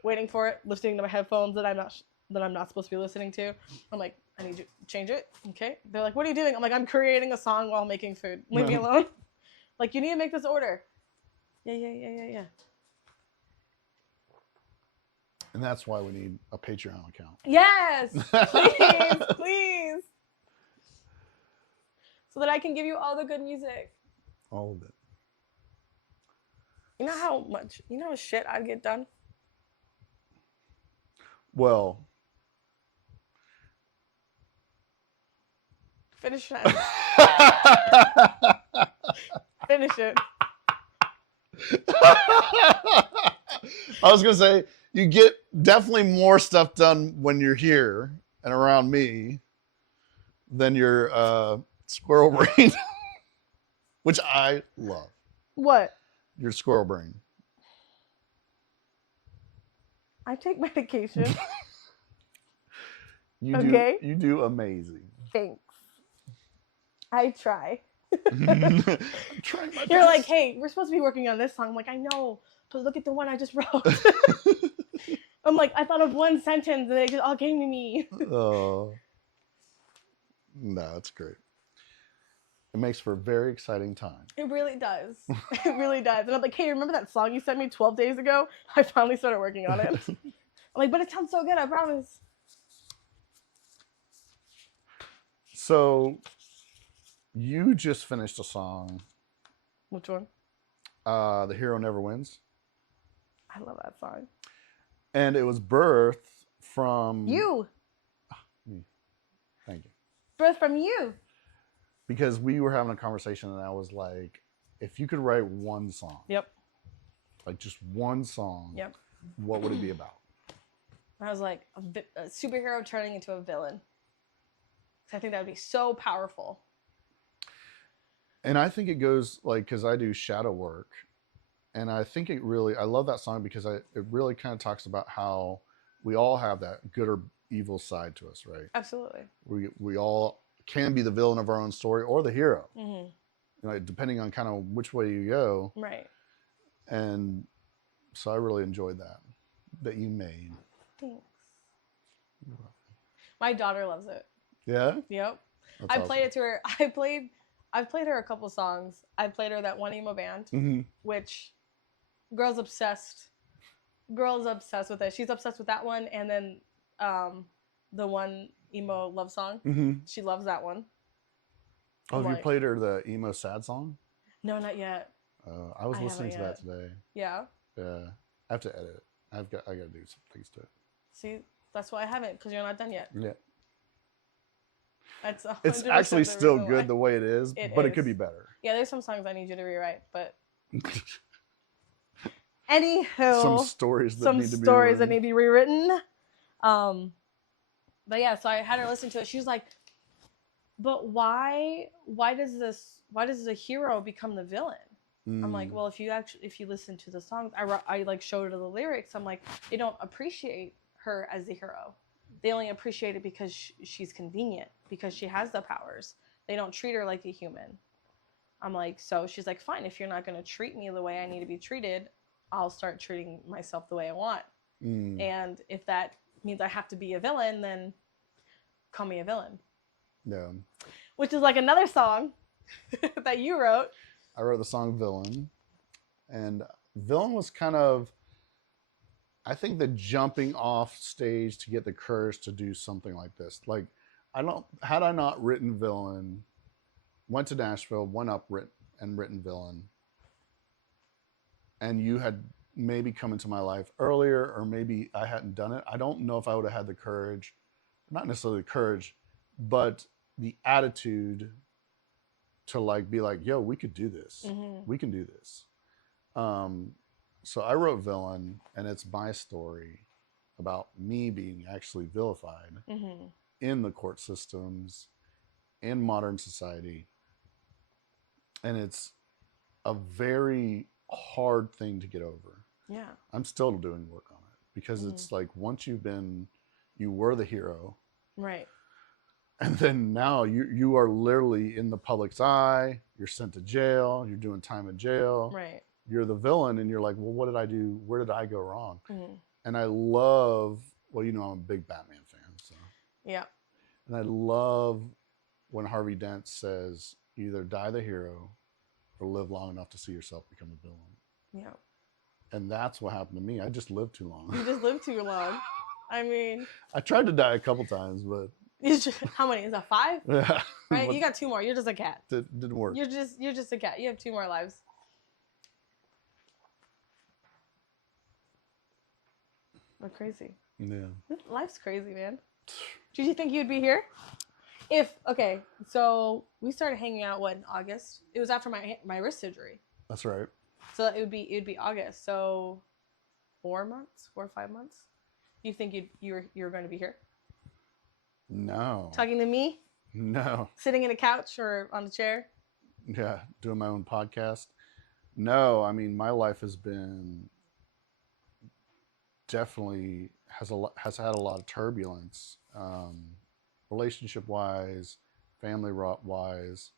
waiting for it, listening to my headphones that I'm not supposed to be listening to. I'm like, I need you to change it. Okay. They're like, what are you doing? I'm like, I'm creating a song while making food. Leave me alone. Like, you need to make this order. Yeah. And that's why we need a Patreon account. Yes, please. So that I can give you all the good music. All of it. You know how much shit I'd get done? Well, Finish that. Finish it. I was gonna say, you get definitely more stuff done when you're here and around me than your squirrel brain, which I love. What? Your squirrel brain. I take medication. You Okay. do. You do amazing. Thanks. I try. I'm trying my You're best. like, hey, we're supposed to be working on this song. I'm like, I know, but look at the one I just wrote. I'm like, I thought of one sentence and it just all came to me. Oh. No, it's great. It makes for a very exciting time. It really does. It really does. And I'm like, hey, remember that song you sent me 12 days ago? I finally started working on it. I'm like, but it sounds so good, I promise. So, you just finished a song, Which one? The Hero Never Wins. I love that song. And it was birthed from... You. Me. Thank you. Birth from you. Because we were having a conversation and I was like, if you could write one song, Yep. like just one song, Yep. what would it be about? I was like, a superhero turning into a villain. I think that would be so powerful. And I think it goes like, because I do shadow work, and I think it really, I love that song because it really kind of talks about how we all have that good or evil side to us, right? Absolutely. We all can be the villain of our own story or the hero, Mm-hmm. you know, depending on kind of which way you go. Right. And so I really enjoyed that you made. Thanks. My daughter loves it. Yeah? Yep. That's I awesome. played it to her. I've played her a couple songs. I played her that one emo band, Mm-hmm. which girl's obsessed. Girl's obsessed with it. She's obsessed with that one, and then the one emo love song. Mm-hmm. She loves that one. Oh, I'm have you like, played her the emo sad song? No, not yet. I was I listening to haven't that today. Yeah. Yeah, I have to edit it. I got to do some things to it. See, that's why I haven't, because you're not done yet. Yeah, That's 100% it's actually the still reason good why. the way it is, It but it is. could be better. Yeah, there's some songs I need you to rewrite, but anywho, Some stories that some need to be stories that rewritten. need to be rewritten. But yeah, so I had her listen to it. She was like, "But why does the hero become the villain?" I'm like, well, if you listen to the songs, I like showed her the lyrics. I'm like, they don't appreciate her as the hero. They only appreciate it because she's convenient, because she has the powers. They don't treat her like a human. I'm like, so she's like, fine, if you're not going to treat me the way I need to be treated, I'll start treating myself the way I want. And if that means I have to be a villain, then call me a villain. Yeah. Which is like another song that you wrote. I wrote the song Villain. And Villain was kind of, I think, the jumping off stage to get the courage to do something like this. Like, had I not written Villain, went to Nashville, went up and written Villain, and you had maybe come into my life earlier, or maybe I hadn't done it, I don't know if I would have had the courage, not necessarily the courage, but the attitude to like be like, yo, we could do this. We can do this. So I wrote Villain, and it's my story about me being actually vilified in the court systems, in modern society. And it's a very hard thing to get over. Yeah. I'm still doing work on it, because it's like, once you were the hero. Right. And then now you are literally in the public's eye. You're sent to jail. You're doing time in jail. Right. You're the villain, and you're like, well, what did I do? Where did I go wrong? And I love, well, I'm a big Batman fan. So. Yeah. And I love when Harvey Dent says, either die the hero or live long enough to see yourself become a villain. Yeah. And that's what happened to me. I just lived too long. You just lived too long. I mean, I tried to die a couple times, but how many? Is that 5? yeah, Right? You got 2 more. You're just a cat. Didn't work. You're just a cat. You have 2 more lives. We're crazy. Yeah. Life's crazy, man. Did you think you'd be here? Okay, so we started hanging out in August. It was after my wrist surgery. That's right. So it'd be August. So 4 months, 4 or 5 months. You think you're going to be here? No. Talking to me? No. Sitting in a couch or on a chair? Yeah, doing my own podcast. No, I mean, my life has been definitely has had a lot of turbulence, relationship wise, family wise.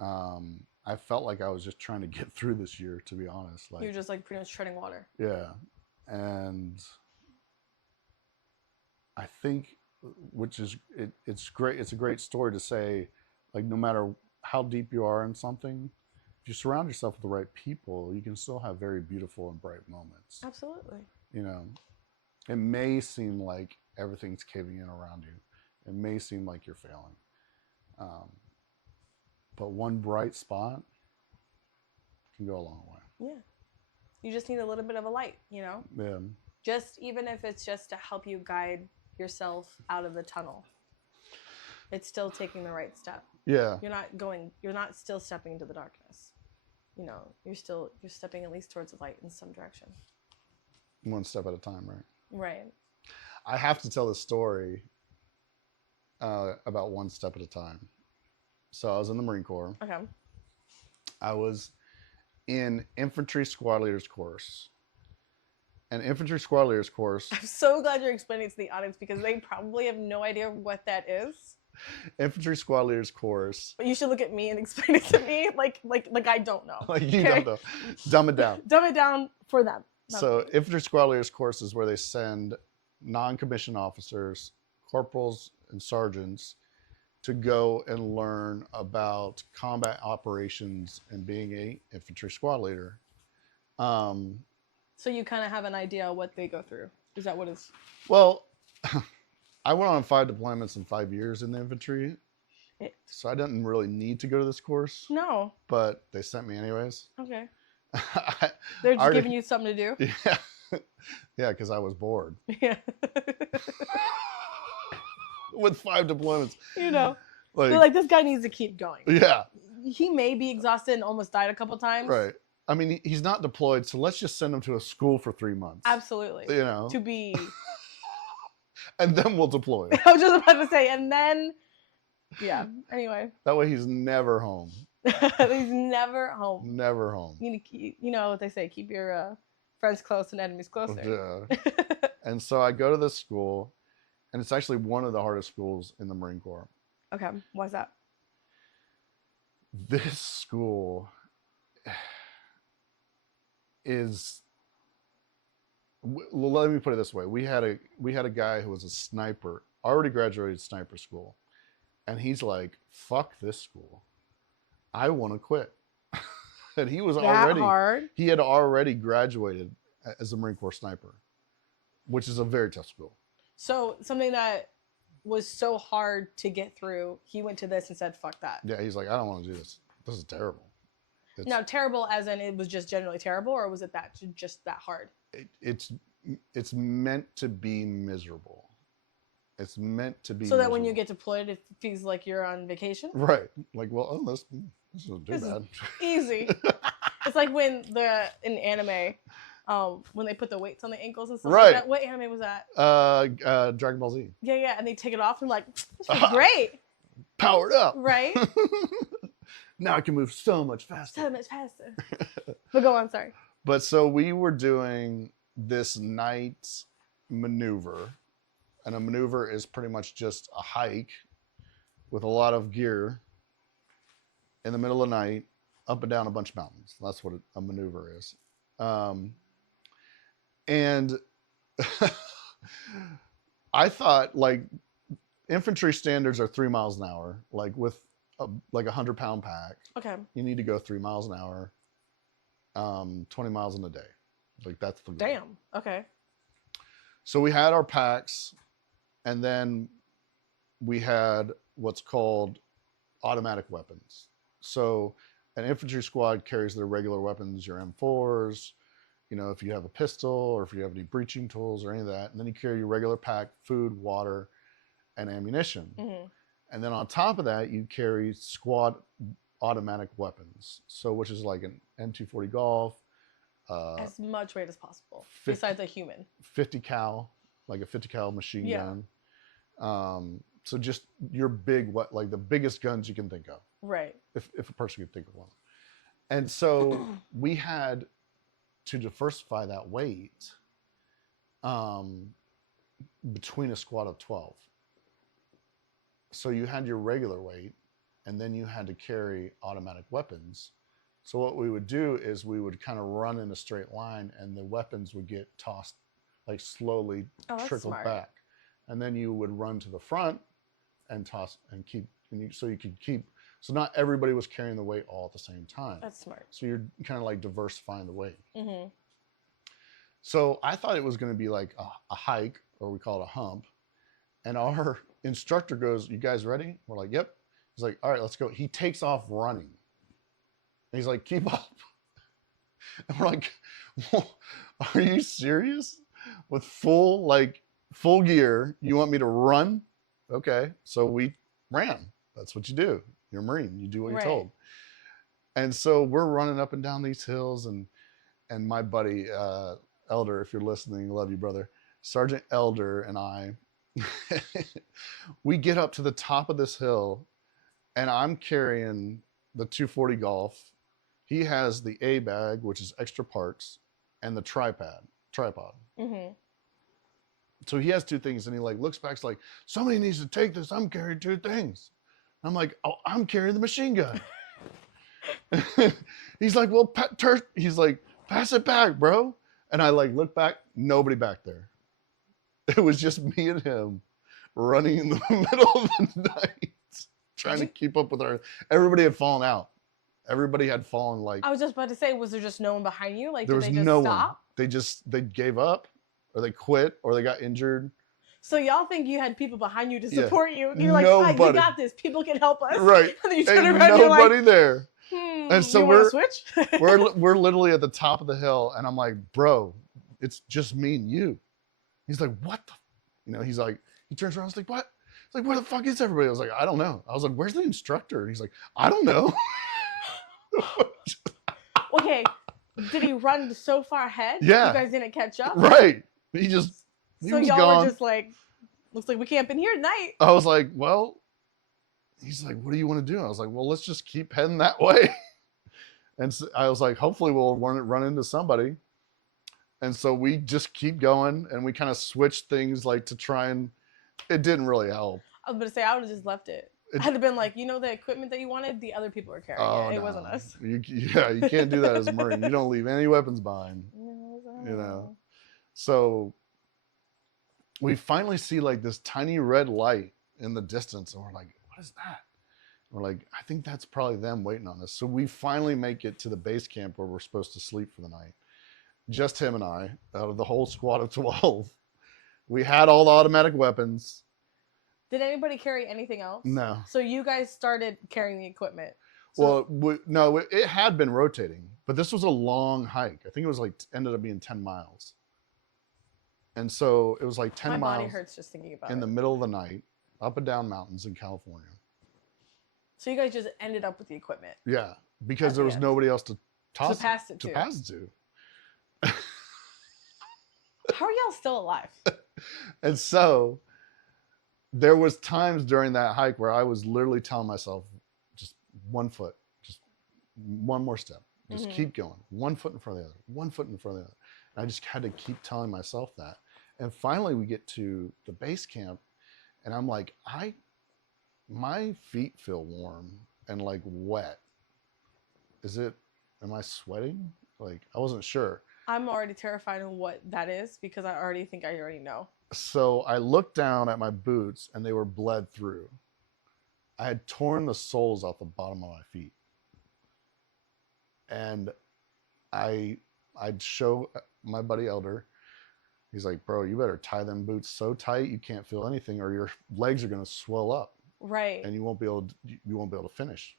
I felt like I was just trying to get through this year, to be honest. Like, You're just like pretty much treading water. yeah, and I think, it's great. It's a great story to say, like, no matter how deep you are in something, if you surround yourself with the right people, you can still have very beautiful and bright moments. Absolutely. It may seem like everything's caving in around you. It may seem like you're failing. But one bright spot can go a long way. Yeah. You just need a little bit of a light, Yeah. Just even if it's just to help you guide yourself out of the tunnel. It's still taking the right step. Yeah. You're not still stepping into the darkness. You're stepping at least towards the light in some direction. One step at a time, right? Right. I have to tell this story about one step at a time. So I was in the Marine Corps. Okay. I was in infantry squad leaders course. And infantry squad leaders course. I'm so glad you're explaining it to the audience, because they probably have no idea what that is. Infantry squad leaders course. But you should look at me and explain it to me like I don't know. Like you don't know. Dumb it down. Dumb it down for them. So infantry squad leaders course is where they send non-commissioned officers, corporals, and sergeants to go and learn about combat operations and being a infantry squad leader. So you kind of have an idea what they go through. Is that what it's? Well, I went on 5 deployments in 5 years in the infantry, so I didn't really need to go to this course. No. But they sent me anyways. Okay. They're just giving you something to do. Yeah, yeah, because I was bored. Yeah. With 5 deployments. They're like, this guy needs to keep going. Yeah. He may be exhausted and almost died a couple times. Right. I mean, he's not deployed, so let's just send him to a school for 3 months. Absolutely. To be. And then we'll deploy him. I was just about to say, and then, yeah. Anyway. That way he's never home. He's never home. Never home. You need to keep, you know what they say, keep your friends close and enemies closer. Yeah. And so I go to this school, and it's actually one of the hardest schools in the Marine Corps. Okay, why's that? This school is, let me put it this way. We had a guy who was a sniper, already graduated sniper school, and he's like, fuck this school. I want to quit. And he was he had already graduated as a Marine Corps sniper, which is a very tough school. So something that was so hard to get through, he went to this and said, fuck that. Yeah, he's like, I don't want to do this. This is terrible. Now, terrible as in it was just generally terrible, or was it just that hard? It's meant to be miserable. It's meant to be so that miserable. when you get deployed, it feels like you're on vacation? Right. Like, well, oh, this isn't too bad. Easy. It's like when in anime, when they put the weights on the ankles and stuff like that. What anime was that? Dragon Ball Z. Yeah, and they take it off and like, this is great. Powered up. Right? Now I can move so much faster. So much faster. But go on, sorry. But so we were doing this night maneuver, and a maneuver is pretty much just a hike with a lot of gear in the middle of the night, up and down a bunch of mountains. That's what a maneuver is. And I thought, like, infantry standards are 3 miles an hour, like with a 100-pound pack. Okay. You need to go 3 miles an hour, 20 miles in a day. Like, that's the goal. Damn. Okay. So we had our packs, and then we had what's called automatic weapons. So an infantry squad carries their regular weapons, your M4s, you know, if you have a pistol or if you have any breaching tools or any of that. And then you carry your regular pack, food, water, and ammunition. Mm-hmm. And then on top of that, you carry squad automatic weapons. So which is like an M240 Golf. As much weight as possible, besides a human. 50 cal, like a 50 cal machine gun. So just your like the biggest guns you can think of. Right. If a person could think of one. And so we had to diversify that weight between a squad of 12. So you had your regular weight, and then you had to carry automatic weapons. So what we would do is we would kind of run in a straight line, and the weapons would get tossed, like slowly trickled back. And then you would run to the front and toss and keep, so you could keep, so not everybody was carrying the weight all at the same time. That's smart. So you're kind of like diversifying the weight. Mm-hmm. So I thought it was going to be like a hike, or we call it a hump. And our instructor goes, "You guys ready?" We're like, "Yep." He's like, "All right, let's go." He takes off running. And he's like, "Keep up." And we're like, "Are you serious? With full gear, you want me to run?" Okay. So we ran. That's what you do. You're a Marine. You do what you're told. And so we're running up and down these hills, and my buddy, Elder, if you're listening, love you, brother. Sergeant Elder and I, we get up to the top of this hill, and I'm carrying the 240 Golf. He has the A bag, which is extra parts, and the tripod. Mm-hmm. So he has two things, and he like looks back, it's like, "Somebody needs to take this. I'm carrying two things." I'm like, "Oh, I'm carrying the machine gun." He's like, "Well, he's like, pass it back, bro." And I like look back, nobody back there. It was just me and him running in the middle of the night, trying to keep up with everybody had fallen out. Everybody had fallen like. I was just about to say, was there just no one behind you? Like, there did was they just no stop? one. They gave up, or they quit, or they got injured. So y'all think you had people behind you to support you? You're like, nobody. "We got this. People can help us." Right. And then you turn Ain't around, and you're like, nobody there. And so you wanna switch? we're literally at the top of the hill, and I'm like, "Bro, it's just me and you." He's like, "What the?" He's like, he turns around, he's like, "What?" He's like, "Where the fuck is everybody?" I was like, "I don't know." I was like, "Where's the instructor?" And he's like, "I don't know." Okay, did he run so far ahead? Yeah. You guys didn't catch up? Right. He so was y'all gone. were just like, looks like we camping here tonight. I was like, "Well, he's like, what do you want to do? I was like, well, let's just keep heading that way. And so I was like, hopefully we'll run into somebody. And so we just keep going, and we kind of switched things like to try, and it didn't really help. I was going to say, I would have just left it. I'd have been like, you know, the equipment that you wanted, the other people were carrying it. It No. wasn't us. You can't do that as a Marine. You don't leave any weapons behind, you know. So we finally see like this tiny red light in the distance, and we're like, what is that? We're like, I think that's probably them waiting on us. So we finally make it to the base camp where we're supposed to sleep for the night. Just him and I, out of the whole squad of 12. We had all the automatic weapons. Did anybody carry anything else? No. So you guys started carrying the equipment. So, well, no, it had been rotating, but this was a long hike. I think it was like, ended up being 10 miles. And so it was like 10 miles. My body hurts just thinking about it. In the middle of the night, up and down mountains in California. So you guys just ended up with the equipment. Yeah, because there was nobody else to pass it to. How are y'all still alive? And so there was times during that hike where I was literally telling myself, just 1 foot, just one more step, just keep going, 1 foot in front of the other, 1 foot in front of the other. And I just had to keep telling myself that. And finally we get to the base camp, and I'm like, my feet feel warm and like wet. Am I sweating? Like, I wasn't sure. I'm already terrified of what that is because I already think I already know. So I looked down at my boots, and they were bled through. I had torn the soles off the bottom of my feet. And I'd show my buddy Elder. He's like, bro, you better tie them boots so tight you can't feel anything, or your legs are going to swell up. Right. And you won't be able to finish.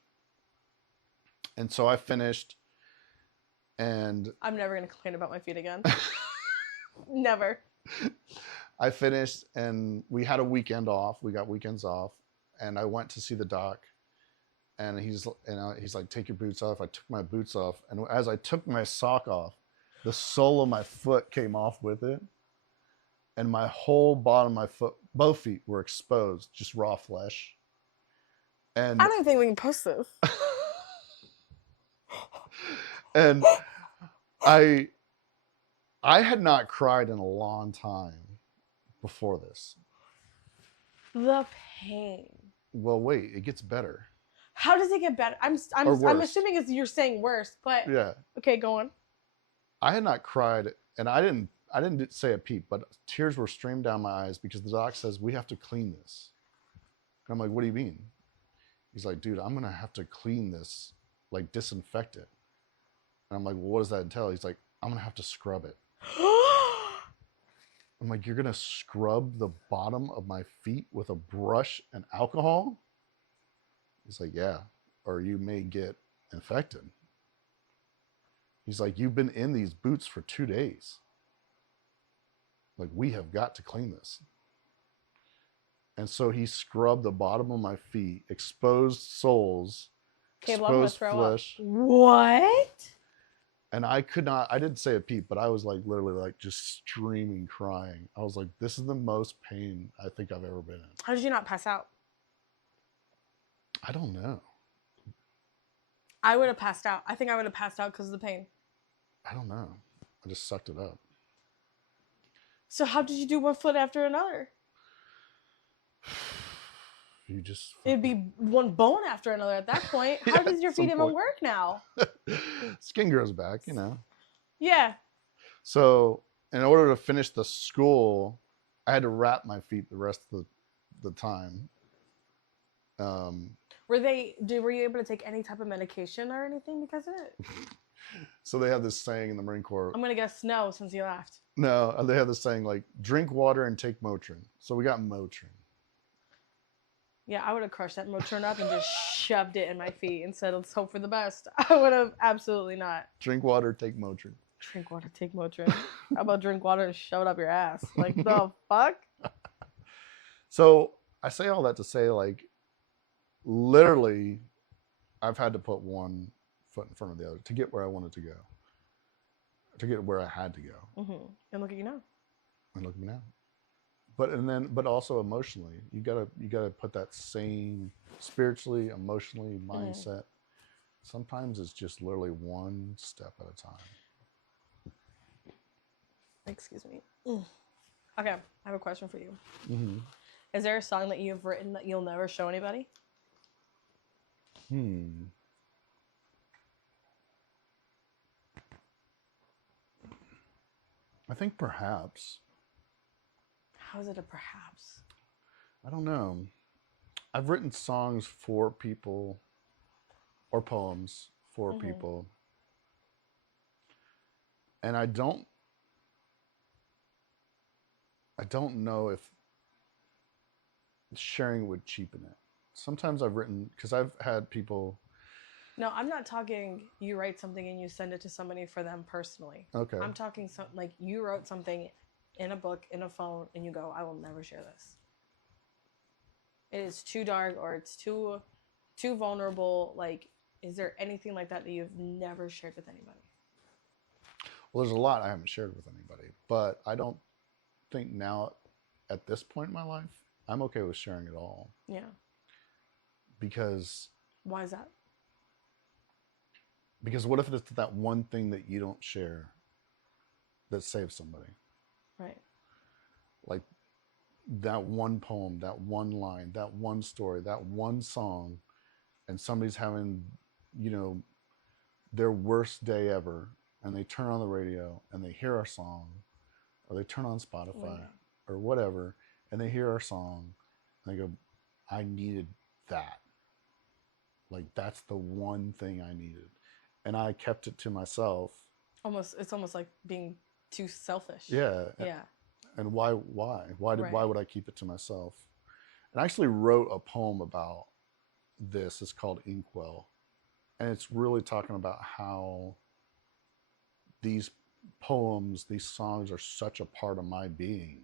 And so I finished. And I'm never going to complain about my feet again. Never. I finished, and we had a weekend off. We got weekends off, and I went to see the doc, and he's like, take your boots off. I took my boots off, and as I took my sock off, the sole of my foot came off with it, and my whole bottom of my foot, both feet were exposed, just raw flesh. And I don't think we can post this. And I had not cried in a long time before this. The pain. Well, wait, it gets better. How does it get better? I'm assuming you're saying worse, but yeah. Okay, go on. I had not cried, and I didn't say a peep, but tears were streaming down my eyes because the doc says we have to clean this. And I'm like, what do you mean? He's like, dude, I'm gonna have to clean this, like disinfect it. And I'm like, well, what does that entail? He's like, I'm gonna have to scrub it. I'm like, you're gonna scrub the bottom of my feet with a brush and alcohol? He's like, yeah, or you may get infected. He's like, you've been in these boots for 2 days. Like, we have got to clean this. And so he scrubbed the bottom of my feet, exposed soles, exposed flesh. What? And I didn't say a peep, but I was like literally like just streaming crying. I was like, this is the most pain I think I've ever been in. How did you not pass out? I don't know. I would have passed out. I think I would have passed out because of the pain. I don't know. I just sucked it up. So how did you do 1 foot after another? You just... It'd be one bone after another at that point. How does your feet even work now? Skin grows back, you know. Yeah. So in order to finish the school, I had to wrap my feet the rest of the time. Were you able to take any type of medication or anything because of it? So they have this saying in the Marine Corps. I'm going to guess no since you laughed. No, they have this saying like, drink water and take Motrin. So we got Motrin. Yeah, I would have crushed that Motrin up and just shoved it in my feet and said, let's hope for the best. I would have absolutely not. Drink water, take Motrin. Drink water, take Motrin. How about drink water and shove it up your ass? Like, the fuck? So I say all that to say, like, literally, I've had to put 1 foot in front of the other to get where I wanted to go. To get where I had to go. Mm-hmm. And look at you now. And look at me now. but also emotionally, you gotta put that same spiritually, emotionally mindset. Sometimes it's just literally one step at a time. Excuse me. Okay, I have a question for you. Mm-hmm. Is there a song that you've written that you'll never show anybody? I think perhaps. How is it a perhaps? I don't know. I've written songs for people or poems for people. And I don't know if sharing would cheapen it. Sometimes I've written, because I've had people. No, I'm not talking you write something and you send it to somebody for them personally. Okay. I'm talking like you wrote something in a book, in a phone, and you go, I will never share this. It is too dark or it's too vulnerable. Like, is there anything like that that you've never shared with anybody? Well, there's a lot I haven't shared with anybody, but I don't think now at this point in my life, I'm okay with sharing it all. Yeah. Because. Why is that? Because what if it's that one thing that you don't share that saves somebody? Right. Like that one poem, that one line, that one story, that one song, and somebody's having, their worst day ever, and they turn on the radio and they hear our song, or they turn on Spotify or whatever, and they hear our song, and they go, I needed that. Like, that's the one thing I needed. And I kept it to myself. It's almost like being too selfish. Yeah. Yeah. And why would I keep it to myself? And I actually wrote a poem about this. It's called Inkwell. And it's really talking about how these poems, these songs are such a part of my being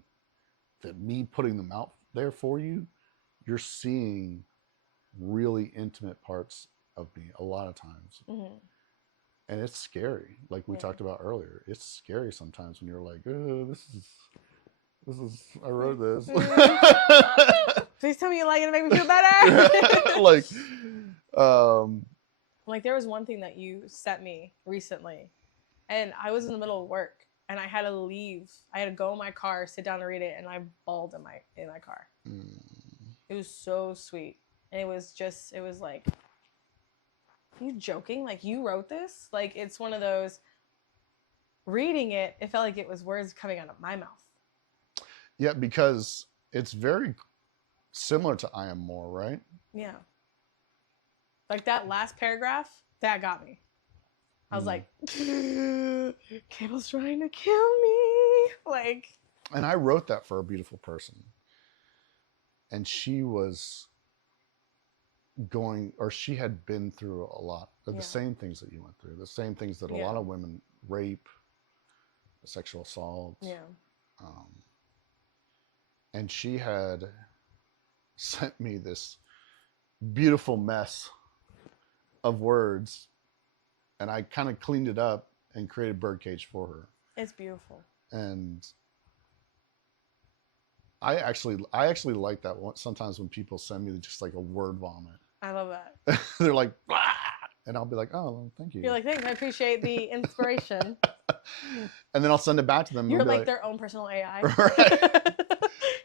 that me putting them out there for you, you're seeing really intimate parts of me a lot of times. And it's scary. Like we talked about earlier, it's scary sometimes when you're like, oh, this is, I wrote this. Please tell me you like it to make me feel better. Like there was one thing that you sent me recently, and I was in the middle of work and I had to leave. I had to go in my car, sit down and read it, and I bawled in my car. It was so sweet. And it was like, are you joking? Like, you wrote this? Like, it's one of those, reading it, it felt like it was words coming out of my mouth. Yeah, because it's very similar to I Am More, right? Yeah. Like, that last paragraph, that got me. I was like, Cable's trying to kill me. Like. And I wrote that for a beautiful person. And she was she had been through a lot of the same things that you went through, the same things that a lot of women, rape, sexual assault. Yeah. And she had sent me this beautiful mess of words, and I kind of cleaned it up and created Birdcage for her. It's beautiful. And I actually like that one. Sometimes when people send me just like a word vomit. I love that. They're like, blah! And I'll be like, oh, thank you. You're like, thanks, I appreciate the inspiration. And then I'll send it back to them. You're like their own personal AI. Right.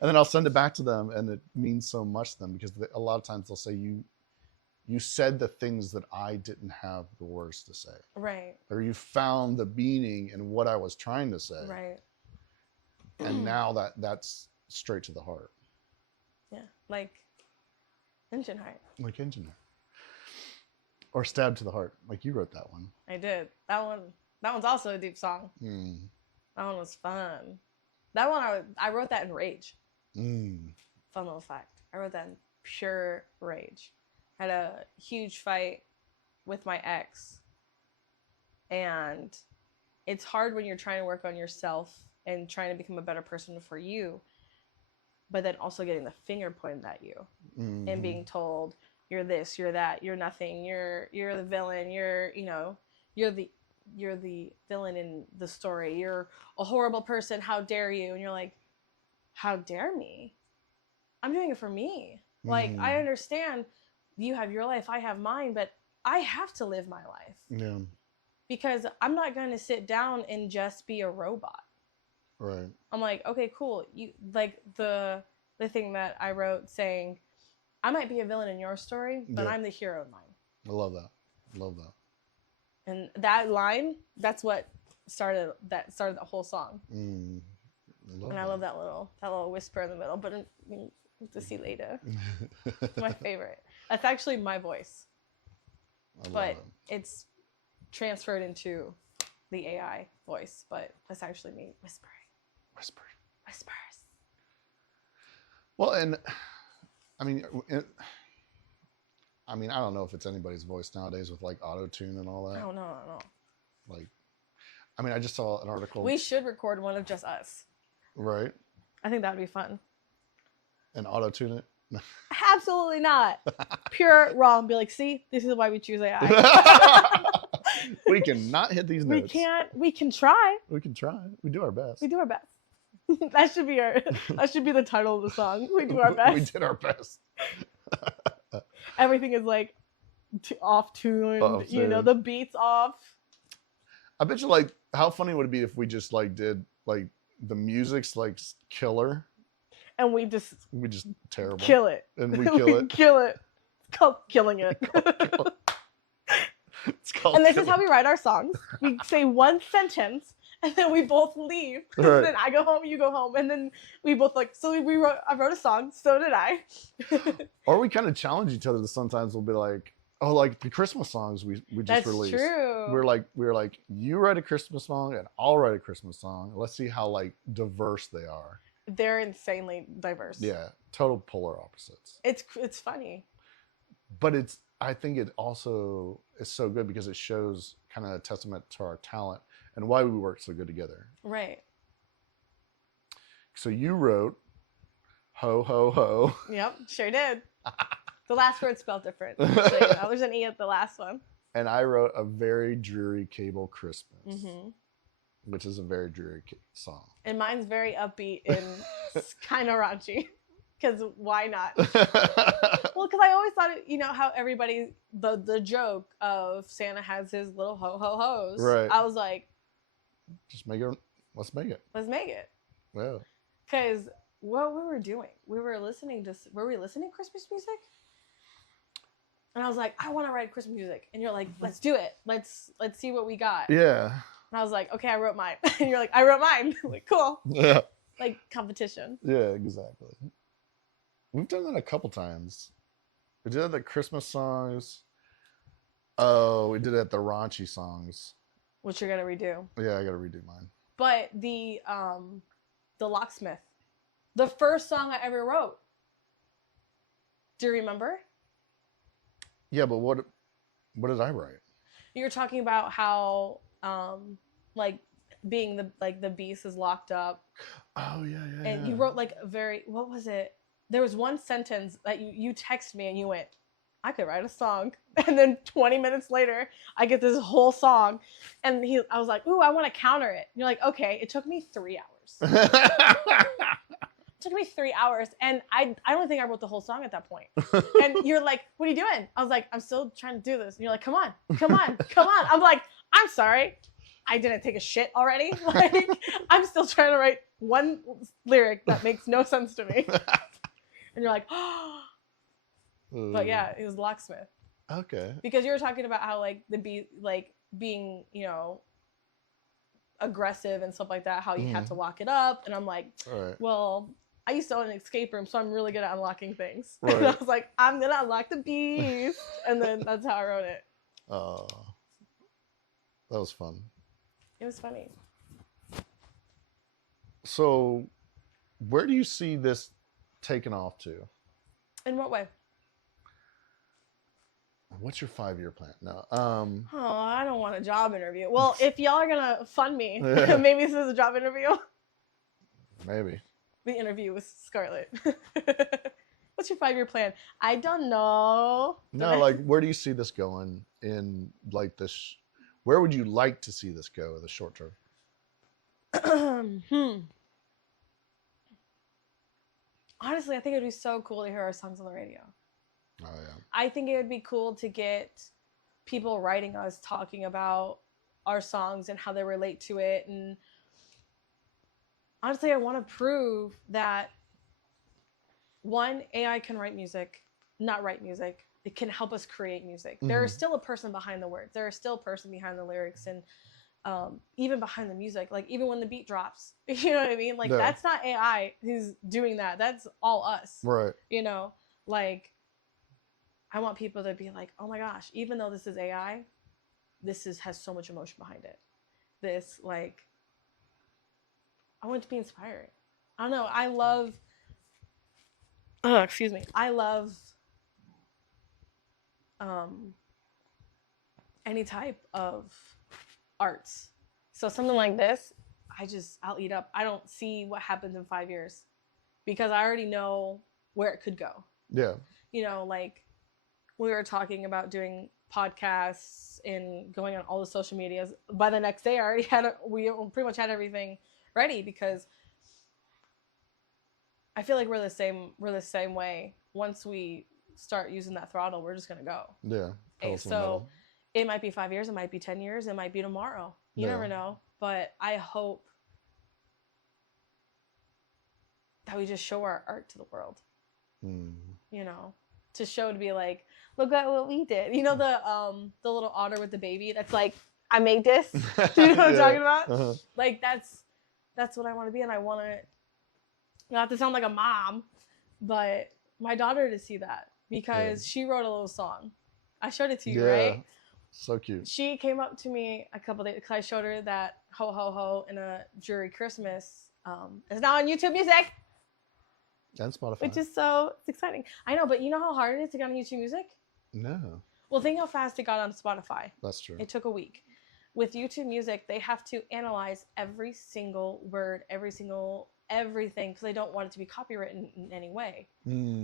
And then I'll send it back to them, and it means so much to them because a lot of times they'll say, you said the things that I didn't have the words to say. Right. Or you found the meaning in what I was trying to say. Right. And now that's straight to the heart. Yeah. Like engine heart. Like engine heart. Or stab to the heart. Like you wrote that one. I did. That one's also a deep song. That one was fun. That one I wrote that in rage. Fun little fact. I wrote that in pure rage. I had a huge fight with my ex. And it's hard when you're trying to work on yourself and trying to become a better person for you, but then also getting the finger pointed at you and being told you're this, you're that, you're nothing, you're the villain, you're the villain in the story, you're a horrible person, how dare you? And you're like, how dare me? I'm doing it for me. Like, I understand you have your life, I have mine, but I have to live my life. Yeah. Because I'm not going to sit down and just be a robot. Right. I'm like, okay, cool. You like the thing that I wrote saying, I might be a villain in your story, but I'm the hero in mine. I love that. Love that. And that line, that's what started the whole song. I love that little whisper in the middle, but we'll have to see later. My favorite. That's actually my voice. But it's transferred into the AI voice, but that's actually me whispering. Whispers. Well, and I mean, I don't know if it's anybody's voice nowadays with like auto-tune and all that. Oh, no. Like, I mean, I just saw an article. We should record one of just us. Right. I think that would be fun. And auto-tune it? Absolutely not. Pure wrong. Be like, see, this is why we choose AI. We cannot hit these notes. We can't. We can try. We can try. We do our best. We do our best. That should be the title of the song. We do our best. We did our best. Everything is like off tuned. You know, the beats off. I bet you, like, how funny would it be if we just like did like the music's like killer, and we just terrible kill it, and we kill it. Kill it. It's called killing it. It's called. And this is how we write our songs. We say one sentence, and then we both leave. Right. And then I go home, you go home, and then we both like. So I wrote a song. So did I. Or we kind of challenge each other. Sometimes we'll be like, oh, like the Christmas songs we just released. That's true. We're like, you write a Christmas song and I'll write a Christmas song. Let's see how like diverse they are. They're insanely diverse. Yeah, total polar opposites. It's funny. But I think it also is so good because it shows kind of a testament to our talent and why we work so good together. Right. So you wrote ho ho ho. Yep, sure did. The last word spelled different. So, you know, there's an E at the last one. And I wrote a very dreary Cable Christmas, which is a very dreary song. And mine's very upbeat and kind of raunchy. Because why not? Well, because I always thought, how everybody, the joke of Santa has his little ho-ho-hos. Right. I was like, just make it. Let's make it. Let's make it. Yeah. Because what we were doing, were we listening to Christmas music? And I was like, I want to write Christmas music. And you're like, let's do it. Let's see what we got. Yeah. And I was like, okay, I wrote mine. And you're like, I wrote mine. Like, cool. Yeah. Like competition. Yeah, exactly. We've done that a couple times. We did it at the Christmas songs. Oh, we did it at the raunchy songs. Which you're gonna redo. Yeah, I gotta redo mine. But the locksmith, the first song I ever wrote. Do you remember? Yeah, but what did I write? You were talking about how like being the beast is locked up. Oh yeah. And you wrote like what was it? There was one sentence that you texted me and you went, I could write a song. And then 20 minutes later, I get this whole song. And I was like, ooh, I want to counter it. And you're like, okay. It took me 3 hours. It took me 3 hours. And I don't think I wrote the whole song at that point. And you're like, what are you doing? I was like, I'm still trying to do this. And you're like, come on. I'm like, I'm sorry. I didn't take a shit already. Like, I'm still trying to write one lyric that makes no sense to me. And you're like, oh. But yeah, it was locksmith. Okay. Because you were talking about how being, aggressive and stuff like that, how you had to lock it up. And I'm like, right. Well, I used to own an escape room, so I'm really good at unlocking things. Right. And I was like, I'm gonna unlock the beast. And then that's how I wrote it. That was fun. It was funny. So where do you see this taken off to? In what way? What's your 5-year plan? No. I don't want a job interview. Well, if y'all are gonna fund me, maybe this is a job interview. Maybe. The interview with Scarlet. What's your 5-year plan? I don't know. No, like, where do you see this going in like this? Where would you like to see this go in the short term? honestly, I think it would be so cool to hear our songs on the radio. Oh yeah. I think it would be cool to get people writing us talking about our songs and how they relate to it. And honestly, I want to prove that one, AI can write music, not write music. It can help us create music. There is still a person behind the words. There is still a person behind the lyrics, and even behind the music. Like even when the beat drops, you know what I mean? Like that's not AI who's doing that. That's all us. Right. You know, like I want people to be like, oh my gosh, even though this is AI, has so much emotion behind it. This like, I want it to be inspiring. I don't know. I love. Oh, excuse me. I love any type of arts. So something like this, I'll eat up. I don't see what happens in 5 years because I already know where it could go. Yeah. You know, like we were talking about doing podcasts and going on all the social medias. By the next day, we pretty much had everything ready because I feel like we're the same way. Once we start using that throttle, we're just gonna go. Yeah. Okay, so it might be 5 years, it might be 10 years, it might be tomorrow. You never know. But I hope that we just show our art to the world. You know, to be like, look at what we did. You know the little otter with the baby that's like, I made this. You know what I'm talking about? Uh-huh. Like that's what I want to be, and I want to not to sound like a mom, but my daughter to see that because she wrote a little song. I showed it to you, right? So cute. She came up to me a couple days because I showed her that Ho Ho Ho in a Jury Christmas. It's now on YouTube Music. And Spotify. Which is it's exciting. I know, but you know how hard it is to get on YouTube Music? No. Well, think how fast it got on Spotify. That's true. It took a week. With YouTube Music, they have to analyze every single word, everything, because they don't want it to be copywritten in any way.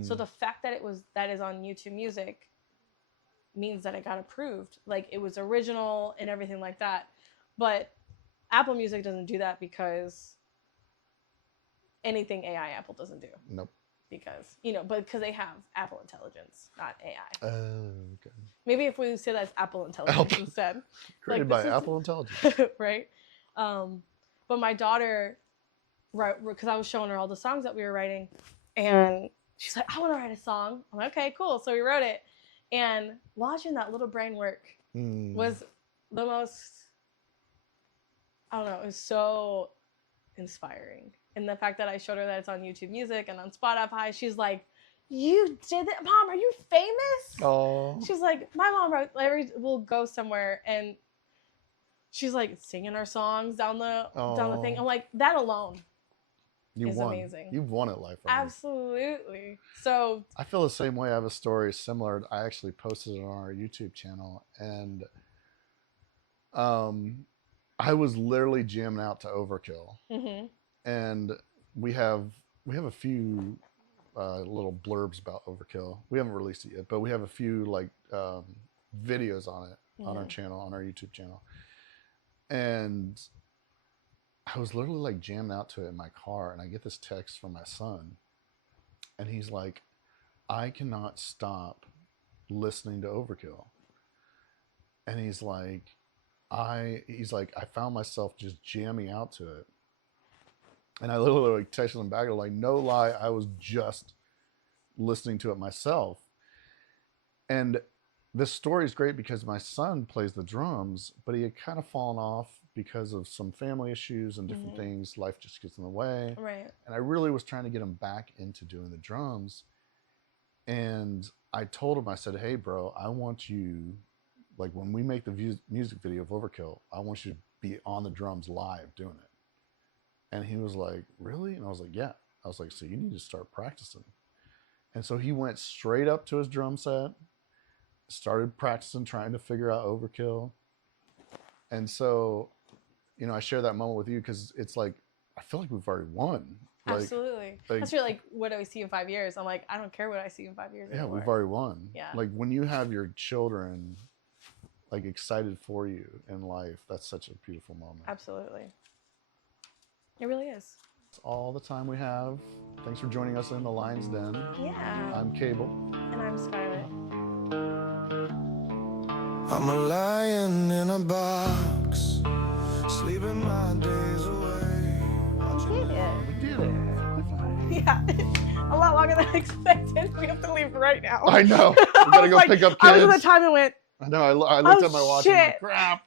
So the fact that that is on YouTube Music means that it got approved. Like it was original and everything like that. But Apple Music doesn't do that because anything AI Apple doesn't do. Nope. Because, because they have Apple Intelligence, not AI. Okay. Maybe if we say that's Apple Intelligence instead. Created by Apple Intelligence. Right? But my daughter, right, because I was showing her all the songs that we were writing, and she's like, I want to write a song. I'm like, okay, cool. So we wrote it. And watching that little brain work was the most, I don't know, it was so inspiring. And the fact that I showed her that it's on YouTube Music and on Spotify, she's like, you did it? Mom, are you famous? Oh. She's like, my mom will go somewhere and she's like singing our songs down the thing. I'm like, that alone is amazing. You've won at life. Absolutely. So I feel the same way. I have a story similar. I actually posted it on our YouTube channel, and I was literally jamming out to Overkill, and we have a few little blurbs about Overkill. We haven't released it yet, but we have a few like videos on it on our channel, on our YouTube channel, and I was literally like jammed out to it in my car, and I get this text from my son, and he's like, I cannot stop listening to Overkill. And he's like, I found myself just jamming out to it. And I literally like texted him back, like, no lie, I was just listening to it myself. And this story is great because my son plays the drums, but he had kind of fallen off because of some family issues and different things. Life just gets in the way. Right. And I really was trying to get him back into doing the drums. And I told him, I said, hey, bro, I want you, like when we make the music video of Overkill, I want you to be on the drums live doing it. And he was like, really? And I was like, yeah. I was like, so you need to start practicing. And so he went straight up to his drum set, started practicing, trying to figure out Overkill. And so, you know, I share that moment with you because it's like, I feel like we've already won. Like, absolutely. That's really like, what do we see in 5 years? I'm like, I don't care what I see in 5 years anymore. Yeah, we've already won. Yeah. Like when you have your children like excited for you in life, that's such a beautiful moment. Absolutely. It really is. That's all the time we have. Thanks for joining us in the Lion's Den. Yeah. I'm Cable. And I'm Scarlet. I'm a lion in a box, sleeping my days away. We did it. We did it. Yeah. A lot longer than I expected. We have to leave right now. I know. We gotta go pick up I was at kids. the time and went, I know. I looked Oh, at my watch and I'm like, shit. crap.